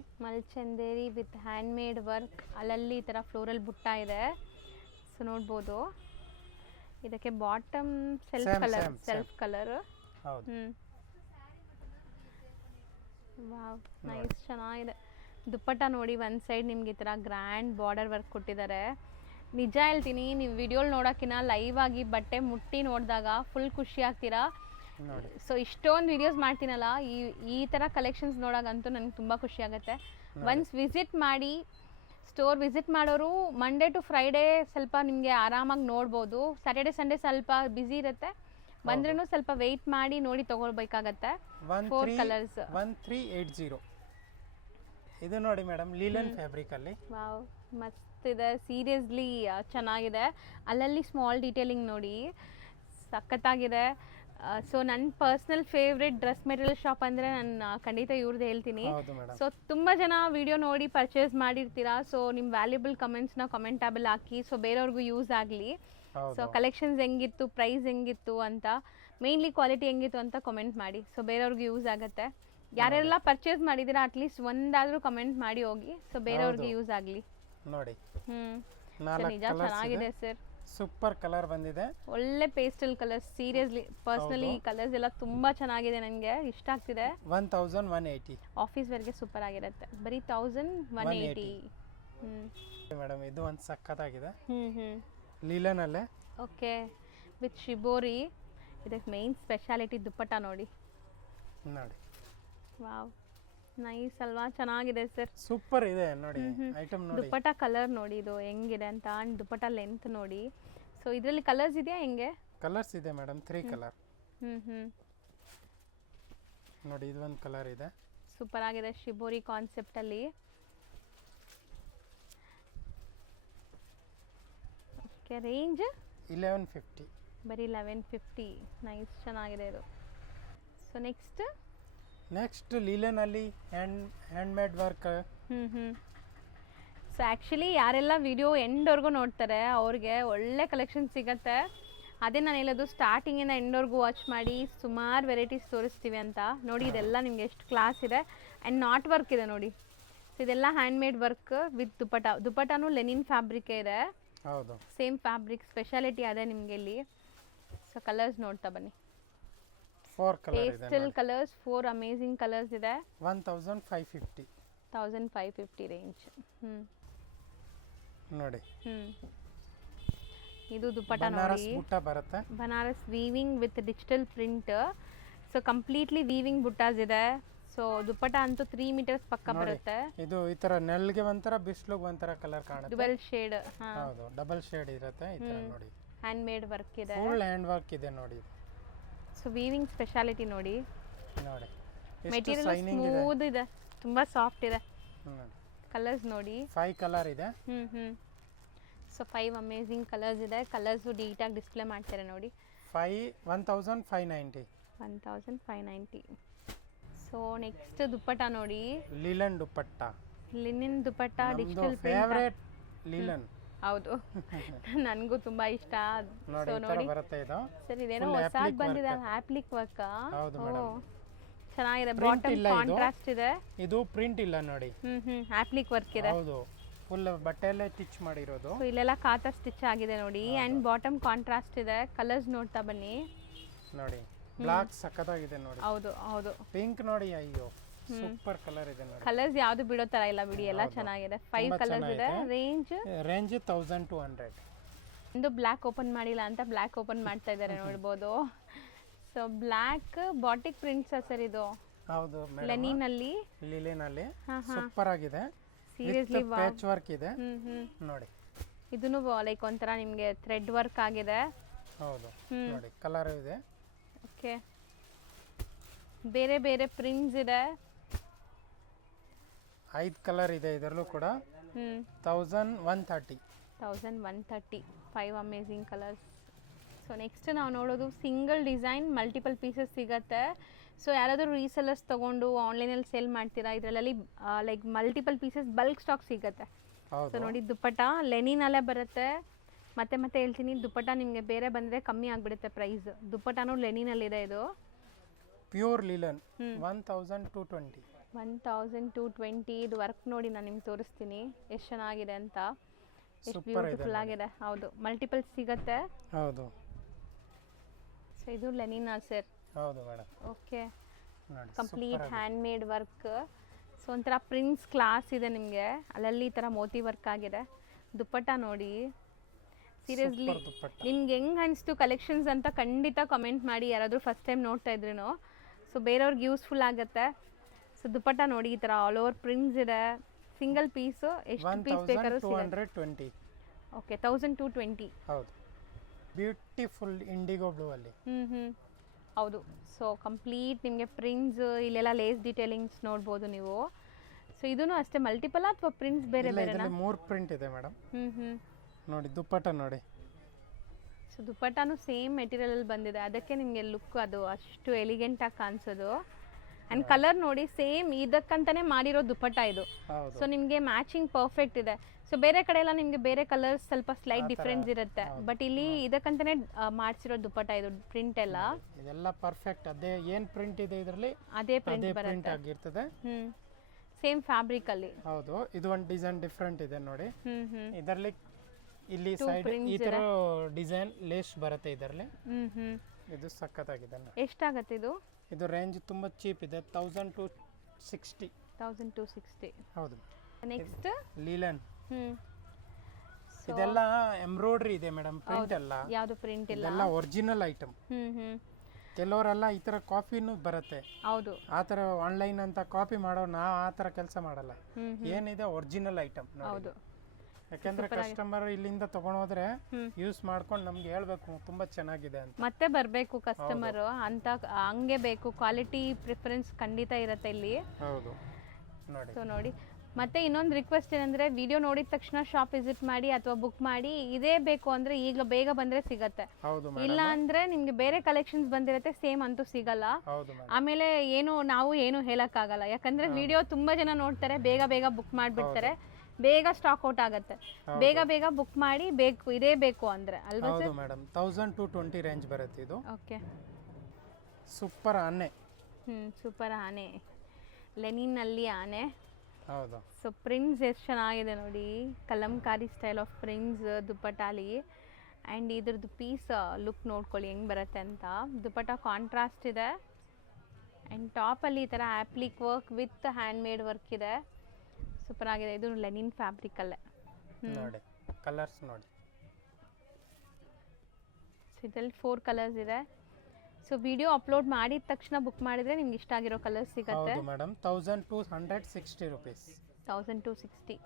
ವಿತ್ ಹ್ಯಾಂಡ್ ಮೇಡ್ ವರ್ಕ್. ಅಲ್ಲಲ್ಲಿ ಈ ತರ ಫ್ಲೋರಲ್ ಬುಟ್ಟ ಇದೆ. ಸೊ ನೋಡ್ಬೋದು, ಇದಕ್ಕೆ bottom self colour. Wow nice, ಚೆನ್ನಾಗಿದೆ. ದುಪ್ಪಟ್ಟ ನೋಡಿ, ಒಂದು ಸೈಡ್ ನಿಮ್ಗೆ ಈ ಥರ ಗ್ರ್ಯಾಂಡ್ ಬಾರ್ಡರ್ ವರ್ಕ್ ಕೊಟ್ಟಿದ್ದಾರೆ. ನಿಜ ಹೇಳ್ತೀನಿ, ನೀವು ವಿಡಿಯೋಲಿ ನೋಡೋಕ್ಕಿಂತ ಲೈವ್ ಆಗಿ ಬಟ್ಟೆ ಮುಟ್ಟಿ ನೋಡಿದಾಗ ಫುಲ್ ಖುಷಿ ಆಗ್ತೀರಾ. ಸೊ ಇಷ್ಟೊಂದು ವಿಡಿಯೋಸ್ ಮಾಡ್ತೀನಲ್ಲ, ಈ ಥರ ಕಲೆಕ್ಷನ್ಸ್ ನೋಡೋಕ್ಕಂತೂ ನನಗೆ ತುಂಬ ಖುಷಿ ಆಗುತ್ತೆ. ಒನ್ಸ್ ವಿಸಿಟ್ ಮಾಡಿ, ಸ್ಟೋರ್ ವಿಸಿಟ್ ಮಾಡೋರು ಮಂಡೇ ಟು ಫ್ರೈಡೇ ಸ್ವಲ್ಪ ನಿಮಗೆ ಆರಾಮಾಗಿ ನೋಡ್ಬೋದು. ಸ್ಯಾಟರ್ಡೆ ಸಂಡೇ ಸ್ವಲ್ಪ ಬ್ಯುಸಿ ಇರುತ್ತೆ, ಬಂದ್ರೂ ಸ್ವಲ್ಪ ವೆಯ್ಟ್ ಮಾಡಿ ನೋಡಿ ತಗೊಳ್ಬೇಕಾಗತ್ತೆ. 4 ಕಲರ್ಸ್. 1380 ಇದು ನೋಡಿ ಮೇಡಮ್, ಲೀಲನ್ ಫ್ಯಾಬ್ರಿಕ್ ಅಲ್ಲಿ. ವಾವ್ ಮಸ್ತ್ ಇದೆ, ಸೀರಿಯಸ್ಲಿ ಚೆನ್ನಾಗಿದೆ. ಅಲ್ಲಲ್ಲಿ ಸ್ಮಾಲ್ ಡೀಟೇಲಿಂಗ್ ನೋಡಿ, ಸಖತ್ತಾಗಿದೆ. ಸೊ ನನ್ನ personal favourite dress material shop ಅಂದರೆ ನಾನು ಖಂಡಿತ ಇವ್ರದ್ದು ಹೇಳ್ತೀನಿ. ಸೊ ತುಂಬ ಜನ ವಿಡಿಯೋ ನೋಡಿ ಪರ್ಚೇಸ್ ಮಾಡಿರ್ತೀರಾ. ಸೊ ನಿಮ್ಮ ವ್ಯಾಲ್ಯೂಬಲ್ ಕಮೆಂಟ್ಸ್ನ ಕಮೆಂಟ್ ಟ್ಯಾಬಲ್ಲಿ ಹಾಕಿ, ಸೊ ಬೇರೆಯವ್ರಿಗೂ ಯೂಸ್ ಆಗಲಿ. ಸೊ ಕಲೆಕ್ಷನ್ಸ್ ಹೆಂಗಿತ್ತು, ಪ್ರೈಸ್ ಹೆಂಗಿತ್ತು ಅಂತ, ಮೇನ್ಲಿ ಕ್ವಾಲಿಟಿ ಹೆಂಗಿತ್ತು ಅಂತ ಕಮೆಂಟ್ ಮಾಡಿ. ಸೊ ಬೇರೆಯವ್ರಿಗೆ ಯೂಸ್ ಆಗುತ್ತೆ. ಯಾರೆಲ್ಲ ಪರ್ಚೇಸ್ ಮಾಡಿದ್ದೀರಾ ಅಟ್ಲೀಸ್ಟ್ ಒಂದಾದರೂ ಕಮೆಂಟ್ ಮಾಡಿ ಹೋಗಿ, ಸೊ ಬೇರೆಯವ್ರಿಗೆ ಯೂಸ್ ಆಗಲಿ ನೋಡಿ. ನಿಜ ಚೆನ್ನಾಗಿದೆ ಸರ್, ಸೂಪರ್ ಕಲರ್ ಬಂದಿದೆ. ಒಳ್ಳೆ ಪೇಸ್ಟಲ್ ಕಲರ್ಸ್. ಸೀರಿಯಸ್ಲಿ ಪರ್ಸನಲಿ ಈ ಕಲರ್ಸ್ ಎಲ್ಲ ತುಂಬಾ ಚೆನ್ನಾಗಿದೆ, ನನಗೆ ಇಷ್ಟ ಆಗ್ತಿದೆ. 1180 ಆಫೀಸ್ ವೇರ್ಗೆ ಸೂಪರ್ ಆಗಿರುತ್ತೆ. ಬರೀ 1180 ಮೇಡಮ್. ಇದು ಒಂದು ಸಕ್ಕತ್ತಾಗಿದೆ, ಲೀಲನ್ ಅಲ್ಲೇ. Okay, with shibori. ಇದಕ್ಕೆ ಮೇನ್ ಸ್ಪೆಷಾಲಿಟಿ ದುಪ್ಪಟ್ಟ ನೋಡಿ. ವಾವ್ ನೈಸ್ ಅಲ್ವಾ, ಚೆನ್ನಾಗಿದೆ ಸರ್, ಸೂಪರ್ ಇದೆ ನೋಡಿ. ಐಟಮ್ ನೋಡಿ, ದುಪ್ಪಟ್ಟ ಕಲರ್ ನೋಡಿ ಇದು ಹೆಂಗಿದೆ ಅಂತ, ದುಪ್ಪಟ್ಟ ಲೆಂತ್ ನೋಡಿ. ಸೊ ಇದರಲ್ಲಿ ಕಲರ್ಸ್ ಇದೆಯಾ ಹೆಂಗೆ? ಕಲರ್ಸ್ ಇದೆ ಮೇಡಮ್, 3 ಕಲರ್. ನೋಡಿ, ಇದು ಒಂದು ಕಲರ್ ಇದೆ, ಸೂಪರ್ ಆಗಿದೆ. ಶಿಬೋರಿ ಕಾನ್ಸೆಪ್ಟ್ ಅಲ್ಲಿ. ಓಕೆ, ರೇಂಜ್ 1150, ಬರೀ 1150. ನೈಸ್, ಚೆನ್ನಾಗಿದೆ ಇದು. ಸೊ ನೆಕ್ಸ್ಟ್ ಲೀಲನ್ ಅಲ್ಲಿ hand made work. So actually ಯಾರೆಲ್ಲ ವಿಡಿಯೋ ಎಂಡ್ವರೆಗೂ ನೋಡ್ತಾರೆ ಅವ್ರಿಗೆ ಒಳ್ಳೆ ಕಲೆಕ್ಷನ್ ಸಿಗುತ್ತೆ. ಅದೇ ನಾನು ಹೇಳೋದು, ಸ್ಟಾರ್ಟಿಂಗಿಂದ ಎಂಡ್ವರೆಗೂ ವಾಚ್ ಮಾಡಿ, ಸುಮಾರು ವೆರೈಟೀಸ್ ತೋರಿಸ್ತೀವಿ ಅಂತ. ನೋಡಿ ಇದೆಲ್ಲ ನಿಮ್ಗೆ ಎಷ್ಟು ಕ್ಲಾಸ್ ಇದೆ. ಆ್ಯಂಡ್ ನಾಟ್ ವರ್ಕ್ ಇದೆ ನೋಡಿ. ಸೊ ಇದೆಲ್ಲ ಹ್ಯಾಂಡ್ ಮೇಡ್ ವರ್ಕ್ ವಿತ್ ದುಪ್ಪಟ್ಟನೂ ಲೆನಿನ್ ಫ್ಯಾಬ್ರಿಕ್ ಇದೆ. ಹೌದು, ಸೇಮ್ ಫ್ಯಾಬ್ರಿಕ್, ಸ್ಪೆಷಾಲಿಟಿ ಅದೇ ನಿಮಗೆ ಇಲ್ಲಿ. ಸೊ ಕಲರ್ಸ್ ನೋಡ್ತಾ ಬನ್ನಿ. 4 ಕಲರ್ ಇದೆ, ಪೇಸ್ಟಲ್ ಕಲರ್ಸ್, 4 ಅಮೇಜಿಂಗ್ ಕಲರ್ಸ್ ಇದೆ. 1550 ರೇಂಜ್. ನೋಡಿ, ಇದು ದುಪ್ಪಟ್ಟ ನೋಡಿ, ಬರುತ್ತೆ Banaras weaving with digital print. So completely weaving ಬುಟ್ಟಾಸ್ ಇದೆ. ಸೊ ದುಪ್ಪಟ್ಟ ಅಂತೂ 3 ಮೀಟರ್ಸ್ ಪಕ್ಕ ಬರುತ್ತೆ. ಇದು ಈ ತರ ನೆಲ್ಗೆ ಒಂಥರ, ಬಿಸ್ಲುಗೆ ಒಂಥರ ಕಲರ್ ಕಾಣುತ್ತೆ. Double shade. ಹೌದು, ಡಬಲ್ ಶೇಡ್ ಇರುತ್ತೆ. ಈ ತರ ನೋಡಿ, ಹ್ಯಾಂಡ್ ಮೇಡ್ ವರ್ಕ್ ಇದೆ, ಫುಲ್ ಹ್ಯಾಂಡ್ ವರ್ಕ್ ಇದೆ ನೋಡಿ. ಸೊ ವೀವಿಂಗ್ ಸ್ಪೆಷಾಲಿಟಿ ನೋಡಿ. ಮೆಟೀರಿಯಲ್ ಸ್ಮೂತ್ ಇದೆ, ತುಂಬಾ ಸಾಫ್ಟ್ ಇದೆ. ಕಲರ್ಸ್ ನೋಡಿ, 5 ಕಲರ್ ಇದೆ. ಸೊ 5 ಅಮೇಜಿಂಗ್ ಕಲರ್ಸ್ ಇದೆ. ಕಲರ್ಸ್ ನೀಟಾಗಿ ಡಿಸ್ಪ್ಲೇ ಮಾಡ್ತಾರೆ ನೋಡಿ. 1590. ಸೊ ನೆಕ್ಸ್ಟ್ ದುಪ್ಪಟ್ಟ ನೋಡಿ, ಲಿನನ್ ದುಪ್ಪಟ್ಟ ಡಿಜಿಟಲ್ ಫೇವರೇಟ್ ಲೀಲನ್. ಹೌದು, ನನಗೂ ತುಂಬಾ ಇಷ್ಟ. ಸೊ ನೋಡಿ ಬರುತ್ತೆ ಇದು. ಸರ್ ಇದೇನೋ ಹೊಸದಾಗಿ ಬಂದಿದೆ, ಆಪ್ಲಿಕ್ ವರ್ಕ್. ಚೆನ್ನಾಗಿದೆ. ಬಾಟಮ್ ಕಾಂಟ್ರಾಸ್ಟ್ ಇದೆ. ಇದು ಪ್ರಿಂಟ್ ಇಲ್ಲ ನೋಡಿ, ಆಪ್ಲಿಕ್ ವರ್ಕ್ ಇದೆ. ಹೌದು, ಫುಲ್ ಬಟ್ಟೆಯಲ್ಲೇ ಸ್ಟಿಚ್ ಮಾಡಿರೋದು. ಸೊ ಇಲ್ಲೆಲ್ಲ ಕಾತಾ ಸ್ಟಿಚ್ ಆಗಿದೆ ನೋಡಿ. ಆ್ಯಂಡ್ ಬಾಟಮ್ ಕಾಂಟ್ರಾಸ್ಟ್ ಇದೆ. ಕಲರ್ಸ್ ನೋಡ್ತಾ ಬನ್ನಿ ನೋಡಿ. ಬ್ಲಾಕ್ ಸಕ್ಕತ್ತಾಗಿದೆ ನೋಡಿ. ಹೌದು ಹೌದು. ಪಿಂಕ್ ನೋಡಿ, ಅಯ್ಯೋ ಸೂಪರ್ ಕಲರ್ ಇದೆ ನೋಡಿ. ಕಲರ್ಸ್ ಯಾವುದು ಬಿಡೋ ತರ ಇಲ್ಲ ಬಿಡಿ, ಎಲ್ಲ ಚೆನ್ನಾಗಿದೆ. 5 ಕಲರ್ಸ್ ಇದೆ. ರೇಂಜ್ 1200. ಒಂದು ಬ್ಲ್ಯಾಕ್ ಓಪನ್ ಮಾಡಿಲ್ಲ ಅಂತ ಬ್ಲ್ಯಾಕ್ ಓಪನ್ ಮಾಡ್ತಾ ಇದ್ದಾರೆ ನೋಡ್ಬೋದು. So black batik prints sir ಇದು. ಹೌದು ಮೇಡಂ, ಲೆನಿನಲ್ಲಿ ಲಿಲಿನಲ್ಲಿ ಸೂಪರ್ ಆಗಿದೆ. ಸೀರಿಯಸ್ಲಿ ಪ್ಯಾಚ್ ವರ್ಕ್ ಇದೆ ನೋಡಿ. ಇದನ್ನು ಲೈಕ್ ಒಂಥರ ನಿಮಗೆ ಥ್ರೆಡ್ ವರ್ಕ್ ಆಗಿದೆ. ಹೌದು ನೋಡಿ, ಕಲರ್ ಇದೆ. ಓಕೆ, ಬೇರೆ ಬೇರೆ ಪ್ರಿಂಟ್ಸ್ ಇದೆ. 5 ಕಲರ್ ಇದೆ ಇದರಲ್ಲೂ ಕೂಡ. 1130. 5 ಅಮೇಝಿಂಗ್ ಕಲರ್ಸ್. ಸೊ ನೆಕ್ಸ್ಟ್ ನಾವು ನೋಡೋದು ಸಿಂಗಲ್ ಡಿಸೈನ್ ಮಲ್ಟಿಪಲ್ ಪೀಸಸ್ ಸಿಗತ್ತೆ. ಸೊ ಯಾರಾದರೂ ರೀಸೆಲ್ಲರ್ಸ್ ತೊಗೊಂಡು ಆನ್ಲೈನಲ್ಲಿ ಸೇಲ್ ಮಾಡ್ತೀರಾ, ಇದರಲ್ಲಿ like multiple pieces bulk stock ಸಿಗತ್ತೆ. ಸೊ ನೋಡಿ, ದುಪ್ಪಟ್ಟ ಲೆನಿನಲ್ಲೇ ಬರುತ್ತೆ. ಮತ್ತೆ ಹೇಳ್ತೀನಿ, ದುಪ್ಪಟ್ಟ ನಿಮಗೆ ಬೇರೆ ಬಂದರೆ ಕಮ್ಮಿ ಆಗಿಬಿಡುತ್ತೆ ಪ್ರೈಸ್. ದುಪ್ಪಟ್ಟನೂ ಲೆನಿನಲ್ಲಿದೆ. ಇದು ಪ್ಯೂರ್ ಲಿಲನ್ 1220. 1220. ಇದು ವರ್ಕ್ ನೋಡಿ, ನಾನು ನಿಮ್ಗೆ ತೋರಿಸ್ತೀನಿ ಎಷ್ಟು ಚೆನ್ನಾಗಿದೆ ಅಂತ. ಎಷ್ಟು ಬ್ಯೂಟಿಫುಲ್ ಆಗಿದೆ. ಹೌದು, ಮಲ್ಟಿಪಲ್ಸ್ ಸಿಗತ್ತೆ. ಹೌದು. ಸೊ ಇದು ಲೆನಿನಾ ಸರ್. ಹೌದು madam. Okay, complete hand made work. So ಒಂಥರ ಪ್ರಿಂಟ್ಸ್ ಕ್ಲಾಸ್ ಇದೆ ನಿಮಗೆ. ಅಲ್ಲಲ್ಲಿ ಈ ಥರ ಮೋತಿ ವರ್ಕ್ ಆಗಿದೆ. ದುಪ್ಪಟ್ಟ ನೋಡಿ, ಸೀರಿಯಸ್ಲಿ ನಿಮ್ಗೆ ಹೆಂಗೆ ಅನಿಸ್ತು ಕಲೆಕ್ಷನ್ಸ್ ಅಂತ ಖಂಡಿತ ಕಮೆಂಟ್ ಮಾಡಿ, ಯಾರಾದರೂ ಫಸ್ಟ್ ಟೈಮ್ ನೋಡ್ತಾ ಇದ್ರೂ. ಸೊ ಬೇರೆಯವ್ರಿಗೆ ಯೂಸ್ಫುಲ್ ಆಗುತ್ತೆ. ಸೊ ದುಪ್ಪಟ್ಟ ನೋಡಿ, ಈ ಥರ ಆಲ್ ಓವರ್ ಪ್ರಿಂಟ್ಸ್ ಇದೆ. ಸಿಂಗಲ್ ಪೀಸು ಎಷ್ಟು ಪೀಸ್ ಬೇಕಾದ್ರೂ 1220. ಓಕೆ, 1220. ಹೌದು, ಬ್ಯೂಟಿಫುಲ್ ಇಂಡಿಗೋ ಬ್ಲೂ ಅಲ್ಲಿ. ಹೌದು. ಸೊ ಕಂಪ್ಲೀಟ್ ನಿಮಗೆ ಪ್ರಿಂಟ್ಸ್, ಇಲ್ಲೆಲ್ಲ ಲೇಸ್ ಡೀಟೇಲಿಂಗ್ಸ್ ನೋಡ್ಬೋದು ನೀವು. ಸೊ ಇದೂ ಅಷ್ಟೇ ಮಲ್ಟಿಪಲ್ ಅಥವಾ ಪ್ರಿಂಟ್ಸ್ ಬೇರೆ ಬೇರೆ? 3 ಪ್ರಿಂಟ್ ಇದೆ ಮೇಡಮ್. ನೋಡಿ ದುಪ್ಪಟ್ಟ ನೋಡಿ. ಸೊ ದುಪ್ಪಟ್ಟನೂ ಸೇಮ್ ಮೆಟೀರಿಯಲ್ ಬಂದಿದೆ, ಅದಕ್ಕೆ ನಿಮಗೆ ಲುಕ್ ಅದು ಅಷ್ಟು ಎಲಿಗೆಂಟಾಗಿ ಕಾಣಿಸೋದು. ಆ್ಯಂಡ್ ಕಲರ್ ನೋಡಿ, ಸೇಮ್ ಇದಕ್ಕಂತಾನೆ ಮಾಡಿರೋ ದುಪ್ಪಟ್ಟ ಇದು. ಸೊ ನಿಮಗೆ ಮ್ಯಾಚಿಂಗ್ ಪರ್ಫೆಕ್ಟ್ ಇದೆ. ಸೊ ಬೇರೆ ಕಡೆ ಎಲ್ಲ ನಿಮಗೆ ಬೇರೆ ಕಲರ್ಸ್ ಸ್ವಲ್ಪ ಸ್ಲೈಟ್ ಡಿಫ್ರೆನ್ಸ್ ಇರುತ್ತೆ, ಬಟ್ ಇಲ್ಲಿ ಇದಕ್ಕಂತಾನೆ ಮಾಡಿಸಿರೋ ದುಪ್ಪಟ್ಟ ಇದು. ಪ್ರಿಂಟ್ ಎಲ್ಲ ಇದೆಲ್ಲ ಪರ್ಫೆಕ್ಟ್. ಅದೇ ಏನು ಪ್ರಿಂಟ್ ಇದೆ ಇದರಲ್ಲಿ, ಅದೇ ಪ್ರಿಂಟ್ ಬರುತ್ತೆ ಆಗಿರ್ತದೆ. ಸೇಮ್ ಫ್ಯಾಬ್ರಿಕ್ ಅಲ್ಲಿ. ಹೌದು, ಇದು ಒಂದು ಡಿಸೈನ್ ಡಿಫ್ರೆಂಟ್ ಇದೆ ನೋಡಿ. ಇದರಲ್ಲಿ ಇಲ್ಲಿ ಸೈಡ್ ಈ ತರ ಡಿಸೈನ್ ಲೇಸ್ ಬರುತ್ತೆ ಇದರಲ್ಲಿ. ಇದು ಸಕ್ಕತ್ತಾಗಿದೆ. ಎಷ್ಟಾಗತ್ತೆ ಇದು? ಇದು ರೇಂಜ್ ತುಂಬಾ ಚೀಪ್ ಇದೆ, 1260. 1260. ಹೌದು. ನೆಕ್ಸ್ಟ್ ಲೀಲನ್. ಇದೆಲ್ಲ ಎಂಬ್ರಾಯ್ಡರಿ ಇದೆ ಮೇಡಮ್, ಪ್ರಿಂಟ್ ಅಲ್ಲ. ಯಾವುದು ಪ್ರಿಂಟ್ ಇಲ್ಲ, ಇದೆಲ್ಲ ಒರಿಜಿನಲ್ ಐಟಮ್. ಕೆಲವರೆಲ್ಲ ಈ ತರ ಕಾಪಿನೂ ಬರುತ್ತೆ. ಹೌದು, ಆ ತರ ಆನ್ಲೈನ್ ಅಂತ ಕಾಪಿ ಮಾಡೋ, ನಾ ಆ ತರ ಕೆಲಸ ಮಾಡಲ್ಲ. ಏನಿದೆ ಒರಿಜಿನಲ್ ಐಟಮ್. ಹೌದು, ಯಾಕಂದ್ರೆ ಕಸ್ಟಮರ್ ಇಲ್ಲಿಂದ ತಗೊಂಡೋದ್ರೆ ಯೂಸ್ ಮಾಡ್ಕೊಂಡು ನಮ್ಗೆ ಹೇಳ್ಬೇಕು ತುಂಬಾ ಚೆನ್ನಾಗಿದೆ ಅಂತ. ಮತ್ತೆ ಬರಬೇಕು ಕಸ್ಟಮರ್ ಅಂತ, ಹಂಗೆ ಬೇಕು. ಕ್ವಾಲಿಟಿ ಪ್ರಿಫರೆನ್ಸ್ ಖಂಡಿತ ಇರುತ್ತೆ ಇಲ್ಲಿ. ಹೌದು ನೋಡಿ. ಸೊ ನೋಡಿ, ಮತ್ತೆ ಇನ್ನೊಂದು ರಿಕ್ವೆಸ್ಟ್ ಏನಂದ್ರೆ, ವಿಡಿಯೋ ನೋಡಿದ ತಕ್ಷಣ ಶಾಪ್ ವಿಸಿಟ್ ಮಾಡಿ ಅಥವಾ ಬುಕ್ ಮಾಡಿ. ಇದೇ ಬೇಕು ಅಂದ್ರೆ ಈಗ ಬೇಗ ಬಂದ್ರೆ ಸಿಗತ್ತೆ. ಇಲ್ಲ ಅಂದ್ರೆ ನಿಮ್ಗೆ ಬೇರೆ ಕಲೆಕ್ಷನ್ಸ್ ಬಂದಿರತ್ತೆ, ಸೇಮ್ ಅಂತೂ ಸಿಗಲ್ಲ. ಆಮೇಲೆ ನಾವು ಏನು ಹೇಳಕ್ ಆಗಲ್ಲ, ಯಾಕಂದ್ರೆ ವಿಡಿಯೋ ತುಂಬಾ ಜನ ನೋಡ್ತಾರೆ, ಬೇಗ ಬೇಗ ಬುಕ್ ಮಾಡ್ಬಿಡ್ತಾರೆ, ಬೇಗ ಸ್ಟಾಕ್ ಔಟ್ ಆಗುತ್ತೆ. ಬೇಗ ಬೇಗ ಬುಕ್ ಮಾಡಿ, ಬೇಕು ಇದೇ ಬೇಕು ಅಂದ್ರೆ ಅಲ್ವಾ ಸರ್? ಹೌದು ಮೇಡಮ್, 1220 ರೇಂಜ್ ಬರುತ್ತೆ ಇದು. ಓಕೆ, ಸೂಪರ್ ಆನೆ. ಸೂಪರ್ ಆನೆ, ಲೆನಿನ್ ಅಲ್ಲಿ ಆನೆ. ಹೌದು. ಸೊ ಪ್ರಿಂಟ್ಸ್ ಎಷ್ಟು ಚೆನ್ನಾಗಿದೆ ನೋಡಿ, ಕಲಂಕಾರಿ ಸ್ಟೈಲ್ ಆಫ್ ಪ್ರಿಂಟ್ಸ್ ದುಪ್ಪಟ್ಟಾಲಿ. ಆ್ಯಂಡ್ ಇದ್ರದ್ದು ಪೀಸ್ ಲುಕ್ ನೋಡ್ಕೊಳ್ಳಿ ಹೆಂಗೆ ಬರುತ್ತೆ ಅಂತ. ದುಪ್ಪಟ್ಟ ಕಾಂಟ್ರಾಸ್ಟ್ ಇದೆ. ಆ್ಯಂಡ್ ಟಾಪಲ್ಲಿ ಈ ಥರ applique work with handmade work ಇದೆ. ಸೂಪರ್ ಆಗಿದೆ. ಇದು ಲೆನಿನ್ ಫ್ಯಾಬ್ರಿಕ್ ಅಲ್ಲೇ ನೋಡಿ. ಕಲರ್ಸ್ ನೋಡಿ. ಸೊ ಇದರಲ್ಲಿ 4 ಕಲರ್ಸ್ ಇದೆ. ಸೊ ವಿಡಿಯೋ ಅಪ್ಲೋಡ್ ಮಾಡಿದ ತಕ್ಷಣ ಬುಕ್ ಮಾಡಿದ್ರೆ ನಿಮ್ಗೆ ಇಷ್ಟ ಆಗಿರೋ ಕಲರ್ಸ್ ಸಿಗುತ್ತೆ. ಹೌದು ಮೇಡಮ್, 1260 ರೂಪೀಸ್. 1260.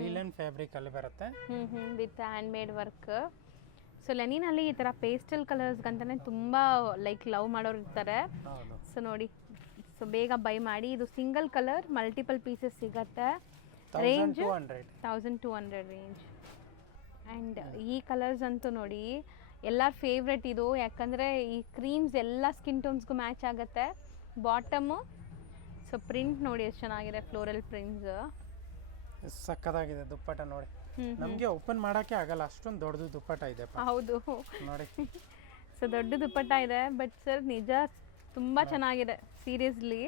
ಲೀಲನ್ ಫ್ಯಾಬ್ರಿಕ್ ಅಲ್ಲಿ ಬರುತ್ತೆ. With handmade work. So ಲೆನಿನಲ್ಲಿ ಈ ಥರ ಪೇಸ್ಟಲ್ ಕಲರ್ಸ್ಗಂತಾನೆ ತುಂಬ ಲೈಕ್ ಲವ್ ಮಾಡೋರು ಇರ್ತಾರೆ. ಸೊ ನೋಡಿ, ಸೊ ಬೇಗ ಬೈ ಮಾಡಿ. ಇದು ಸಿಂಗಲ್ ಕಲರ್ ಮಲ್ಟಿಪಲ್ ಪೀಸಸ್ ಸಿಗತ್ತೆ. Range 1200 range. ಆ್ಯಂಡ್ ಈ ಕಲರ್ಸ್ ಅಂತೂ ನೋಡಿ ಎಲ್ಲರ ಫೇವ್ರೆಟ್ ಇದು, ಯಾಕಂದರೆ ಈ ಕ್ರೀಮ್ಸ್ ಎಲ್ಲ ಸ್ಕಿನ್ ಟೋನ್ಸ್ಗೂ ಮ್ಯಾಚ್ ಆಗುತ್ತೆ. ಬಾಟಮು ಸೊ ಪ್ರಿಂಟ್ ನೋಡಿ ಎಷ್ಟು ಚೆನ್ನಾಗಿದೆ, ಫ್ಲೋರಲ್ ಪ್ರಿಂಟ್ಸ್. ಸಕ್ಕತ್ತಾಗಿದೆ ದುಪ್ಪಟ್ಟ ನೋಡಿ. ನಮಗೆ ಓಪನ್ ಮಾಡೋಕ್ಕೆ ಆಗಲ್ಲ, ಅಷ್ಟೊಂದು ದೊಡ್ಡದು ದುಪ್ಪಟ್ಟ ಇದೆ. ಹೌದು ನೋಡಿ. ಸೊ ದೊಡ್ಡ ದುಪ್ಪಟ್ಟ ಇದೆ, ಬಟ್ ಸರ್ ನಿಜ ತುಂಬ ಚೆನ್ನಾಗಿದೆ ಸೀರಿಯಸ್ಲಿ.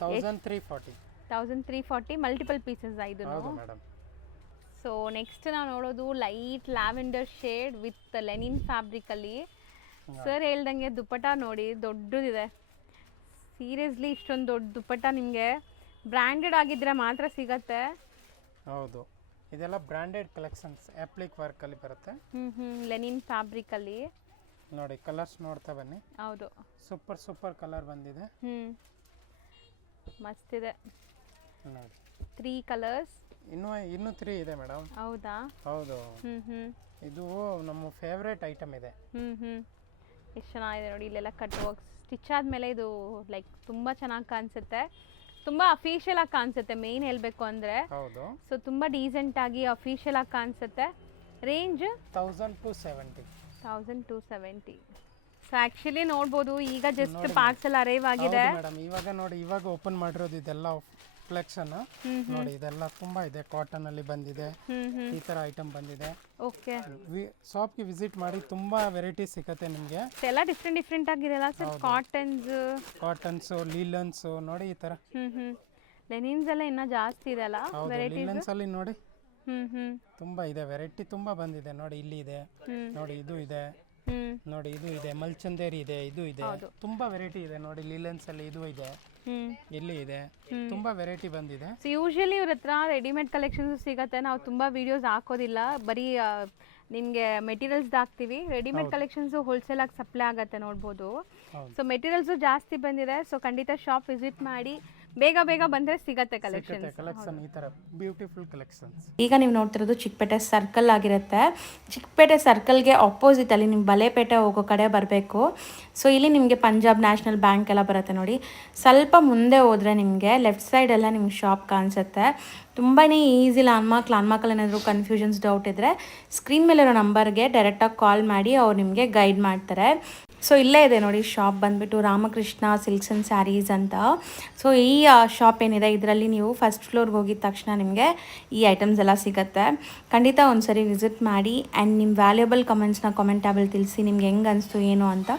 1340. 1340 ಮಲ್ಟಿಪಲ್ ಪೀಸಸ್ ಇದು. ಹೌದು ಮೇಡಮ್. ಸೊ ನೆಕ್ಸ್ಟ್ ನಾವು ನೋಡೋದು light lavender shade with linen ಫ್ಯಾಬ್ರಿಕಲ್ಲಿ. ಸರ್ ಹೇಳ್ದಂಗೆ ದುಪ್ಪಟ್ಟ ನೋಡಿ ದೊಡ್ಡದಿದೆ. ಸೀರಿಯಸ್ಲಿ ಇಷ್ಟೊಂದು ದೊಡ್ಡ ದುಪ್ಪಟ್ಟ ನಿಮಗೆ ಬ್ರ್ಯಾಂಡೆಡ್ ಆಗಿದ್ರೆ ಮಾತ್ರ ಸಿಗತ್ತೆ. ಹೌದು, ಇದೆಲ್ಲ ಬ್ರ್ಯಾಂಡೆಡ್ ಕಲೆಕ್ಷನ್ಸ್, ಅಪ್ಲಿಕ್ ವರ್ಕಲ್ಲಿ ಬರುತ್ತೆ. ಲೆನಿನ್ ಫ್ಯಾಬ್ರಿಕಲ್ಲಿ ನೋಡಿ ಕಲರ್ಸ್ ನೋಡ್ತಾ ಬನ್ನಿ. ಹೌದು, ಸೂಪರ್ ಕಲರ್ ಬಂದಿದೆ. ಮಸ್ತ್ ಇದೆ ನೋಡಿ 3 ಕಲರ್ಸ್. ಇನ್ನೂ 3 ಇದೆ ಮೇಡಮ್. ಹೌದಾ? ಹೌದು. ಇದು ನಮ್ಮ ಫೇವ್ರೇಟ್ ಐಟಮ್ ಇದೆ. ಎಷ್ಟು ಚೆನ್ನಾಗಿದೆ ನೋಡಿ, ಇಲ್ಲೆಲ್ಲ ಕಟ್ ವರ್ಕ್ ಸ್ಟಿಚ್ ಆದಮೇಲೆ ಇದು ಲೈಕ್ ತುಂಬ ಚೆನ್ನಾಗಿ ಕಾಣಿಸುತ್ತೆ, ತುಂಬ ಅಫಿಷಿಯಲ್ ಆಗಿ ಕಾಣಿಸುತ್ತೆ ಮೇನ್ ಹೇಳಬೇಕು ಅಂದರೆ. ಹೌದು. ಸೊ ತುಂಬ ಡೀಸೆಂಟ್ ಆಗಿ ಅಫಿಷಿಯಲ್ ಆಗಿ ಕಾಣಿಸುತ್ತೆ. ರೇಂಜ್ 1270. ಸೊ ಆ್ಯಕ್ಚುಲಿ ನೋಡ್ಬೋದು ಈಗ ಜಸ್ಟ್ ಪಾರ್ಸಲ್ ಅರೈವ್ ಆಗಿದೆ ಮೇಡಮ್. ಇವಾಗ ಓಪನ್ ಮಾಡಿರೋದು ಇದೆಲ್ಲ ಕಲೆಕ್ಷನ್ ನೋಡಿ. ಇದೆಲ್ಲ ತುಂಬಾ ಇದೆ, ಕಾಟನ್ ಅಲ್ಲಿ ಬಂದಿದೆ, ಈ ತರ ಐಟಮ್ ಬಂದಿದೆ. ಓಕೆ, ಶಾಪ್ಗೆ ವಿಸಿಟ್ ಮಾಡಿ, ತುಂಬಾ ವೆರೈಟಿ ಸಿಗುತ್ತೆ ನಿಮಗೆ. ಎಲ್ಲ ಡಿಫ್ರೆಂಟ್ ಆಗಿದೆಲ್ಲ ಸರ್. ಕಾಟನ್ಸ್, ಲೀಲನ್ಸ್ ನೋಡಿ ಈ ತರ. ಲೆನಿನ್ಸ್ ಎಲ್ಲ ಇನ್ನ ಜಾಸ್ತಿ ಇದೆ ಅಲ್ಲ ವೆರೈಟೀಸ್. ಲೀಲನ್ಸ್ ಅಲ್ಲಿ ನೋಡಿ ತುಂಬಾ ಇದೆ ವೆರೈಟಿ, ತುಂಬಾ ಬಂದಿದೆ ನೋಡಿ. ಇಲ್ಲಿ ಇದೆ ನೋಡಿ, ಇದು ಇದೆ ನೋಡಿ, ಇದು ಇದೆ, ಮಲ್ಚಂದೇರಿ ಇದೆ, ಇದು ಇದೆ, ತುಂಬಾ ವೆರೈಟಿ ಇದೆ ನೋಡಿ. ಲೀಲನ್ಸ್ ಅಲ್ಲಿ ಇದು ಇದೆ, ಇಲ್ಲಿ ಇದೆ, ತುಂಬಾ ವೆರೈಟಿ ಬಂದಿದೆ. ಸೊ ಯೂಶಲಿ ಇವ್ರ ಹತ್ರ ರೆಡಿಮೇಡ್ ಕಲೆಕ್ಷನ್ಸ್ ಸಿಗುತ್ತೆ. ನಾವು ತುಂಬಾ ವಿಡಿಯೋಸ್ ಹಾಕೋದಿಲ್ಲ, ಬರೀ ನಿಮಗೆ ಮೆಟೀರಿಯಲ್ಸ್ ಹಾಕ್ತೀವಿ. ರೆಡಿಮೇಡ್ ಕಲೆಕ್ಷನ್ಸ್ ಹೋಲ್ಸೇಲ್ ಆಗಿ ಸಪ್ಲೈ ಆಗುತ್ತೆ ನೋಡ್ಬೋದು. ಸೊ ಮೆಟೀರಿಯಲ್ಸು ಜಾಸ್ತಿ ಬಂದಿದೆ. ಸೊ ಖಂಡಿತ ಶಾಪ್ ವಿಸಿಟ್ ಮಾಡಿ, ಬೇಗ ಬಂದರೆ ಸಿಗತ್ತೆ ಕಲೆಕ್ಷನ್. ಈ ತರ ಬ್ಯೂಟಿಫುಲ್ ಕಲೆಕ್ಷನ್ಸ್. ಈಗ ನೀವು ನೋಡ್ತಿರೋದು ಚಿಕ್ಕಪೇಟೆ ಸರ್ಕಲ್ ಆಗಿರುತ್ತೆ. ಚಿಕ್ಕಪೇಟೆ ಸರ್ಕಲ್ಗೆ ಆಪೋಸಿಟ್ ಅಲ್ಲಿ ನೀವು ಬಲೇಪೇಟೆ ಹೋಗೋ ಕಡೆ ಬರಬೇಕು. ಸೊ ಇಲ್ಲಿ ನಿಮಗೆ ಪಂಜಾಬ್ ನ್ಯಾಷನಲ್ ಬ್ಯಾಂಕ್ ಎಲ್ಲ ಬರುತ್ತೆ ನೋಡಿ. ಸ್ವಲ್ಪ ಮುಂದೆ ಹೋದರೆ ನಿಮಗೆ ಲೆಫ್ಟ್ ಸೈಡ್ ಎಲ್ಲ ನಿಮ್ಗೆ ಶಾಪ್ ಕಾಣಿಸುತ್ತೆ. ತುಂಬಾ ಈಸಿ. ಲ್ಯಾಂಡ್ಮಾರ್ಕಲ್ಲಿ ಏನಾದರೂ ಕನ್ಫ್ಯೂಷನ್ಸ್ ಡೌಟ್ ಇದ್ದರೆ ಸ್ಕ್ರೀನ್ ಮೇಲಿರೋ ನಂಬರ್ಗೆ ಡೈರೆಕ್ಟಾಗಿ ಕಾಲ್ ಮಾಡಿ ಅವ್ರು ನಿಮಗೆ ಗೈಡ್ ಮಾಡ್ತಾರೆ. ಸೊ ಇಲ್ಲೇ ಇದೆ ನೋಡಿ ಶಾಪ್ ಬಂದುಬಿಟ್ಟು ರಾಮಕೃಷ್ಣ ಸಿಲ್ಕ್ಸ್ ಆ್ಯಂಡ್ ಸ್ಯಾರೀಸ್ ಅಂತ. ಸೊ ಈ ಶಾಪ್ ಏನಿದೆ ಇದರಲ್ಲಿ ನೀವು ಫಸ್ಟ್ ಫ್ಲೋರ್ಗೆ ಹೋಗಿದ ತಕ್ಷಣ ನಿಮಗೆ ಈ ಐಟಮ್ಸ್ ಎಲ್ಲ ಸಿಗುತ್ತೆ. ಖಂಡಿತ ಒಂದ್ಸರಿ ವಿಸಿಟ್ ಮಾಡಿ ಆ್ಯಂಡ್ ನಿಮ್ಮ ವ್ಯಾಲ್ಯೂಬಲ್ ಕಮೆಂಟ್ಸ್ನ ಕಾಮೆಂಟ್ ಟ್ಯಾಬಲ್ಲಿ ತಿಳಿಸಿ ನಿಮ್ಗೆ ಹೆಂಗೆ ಅನಿಸ್ತು ಏನು ಅಂತ.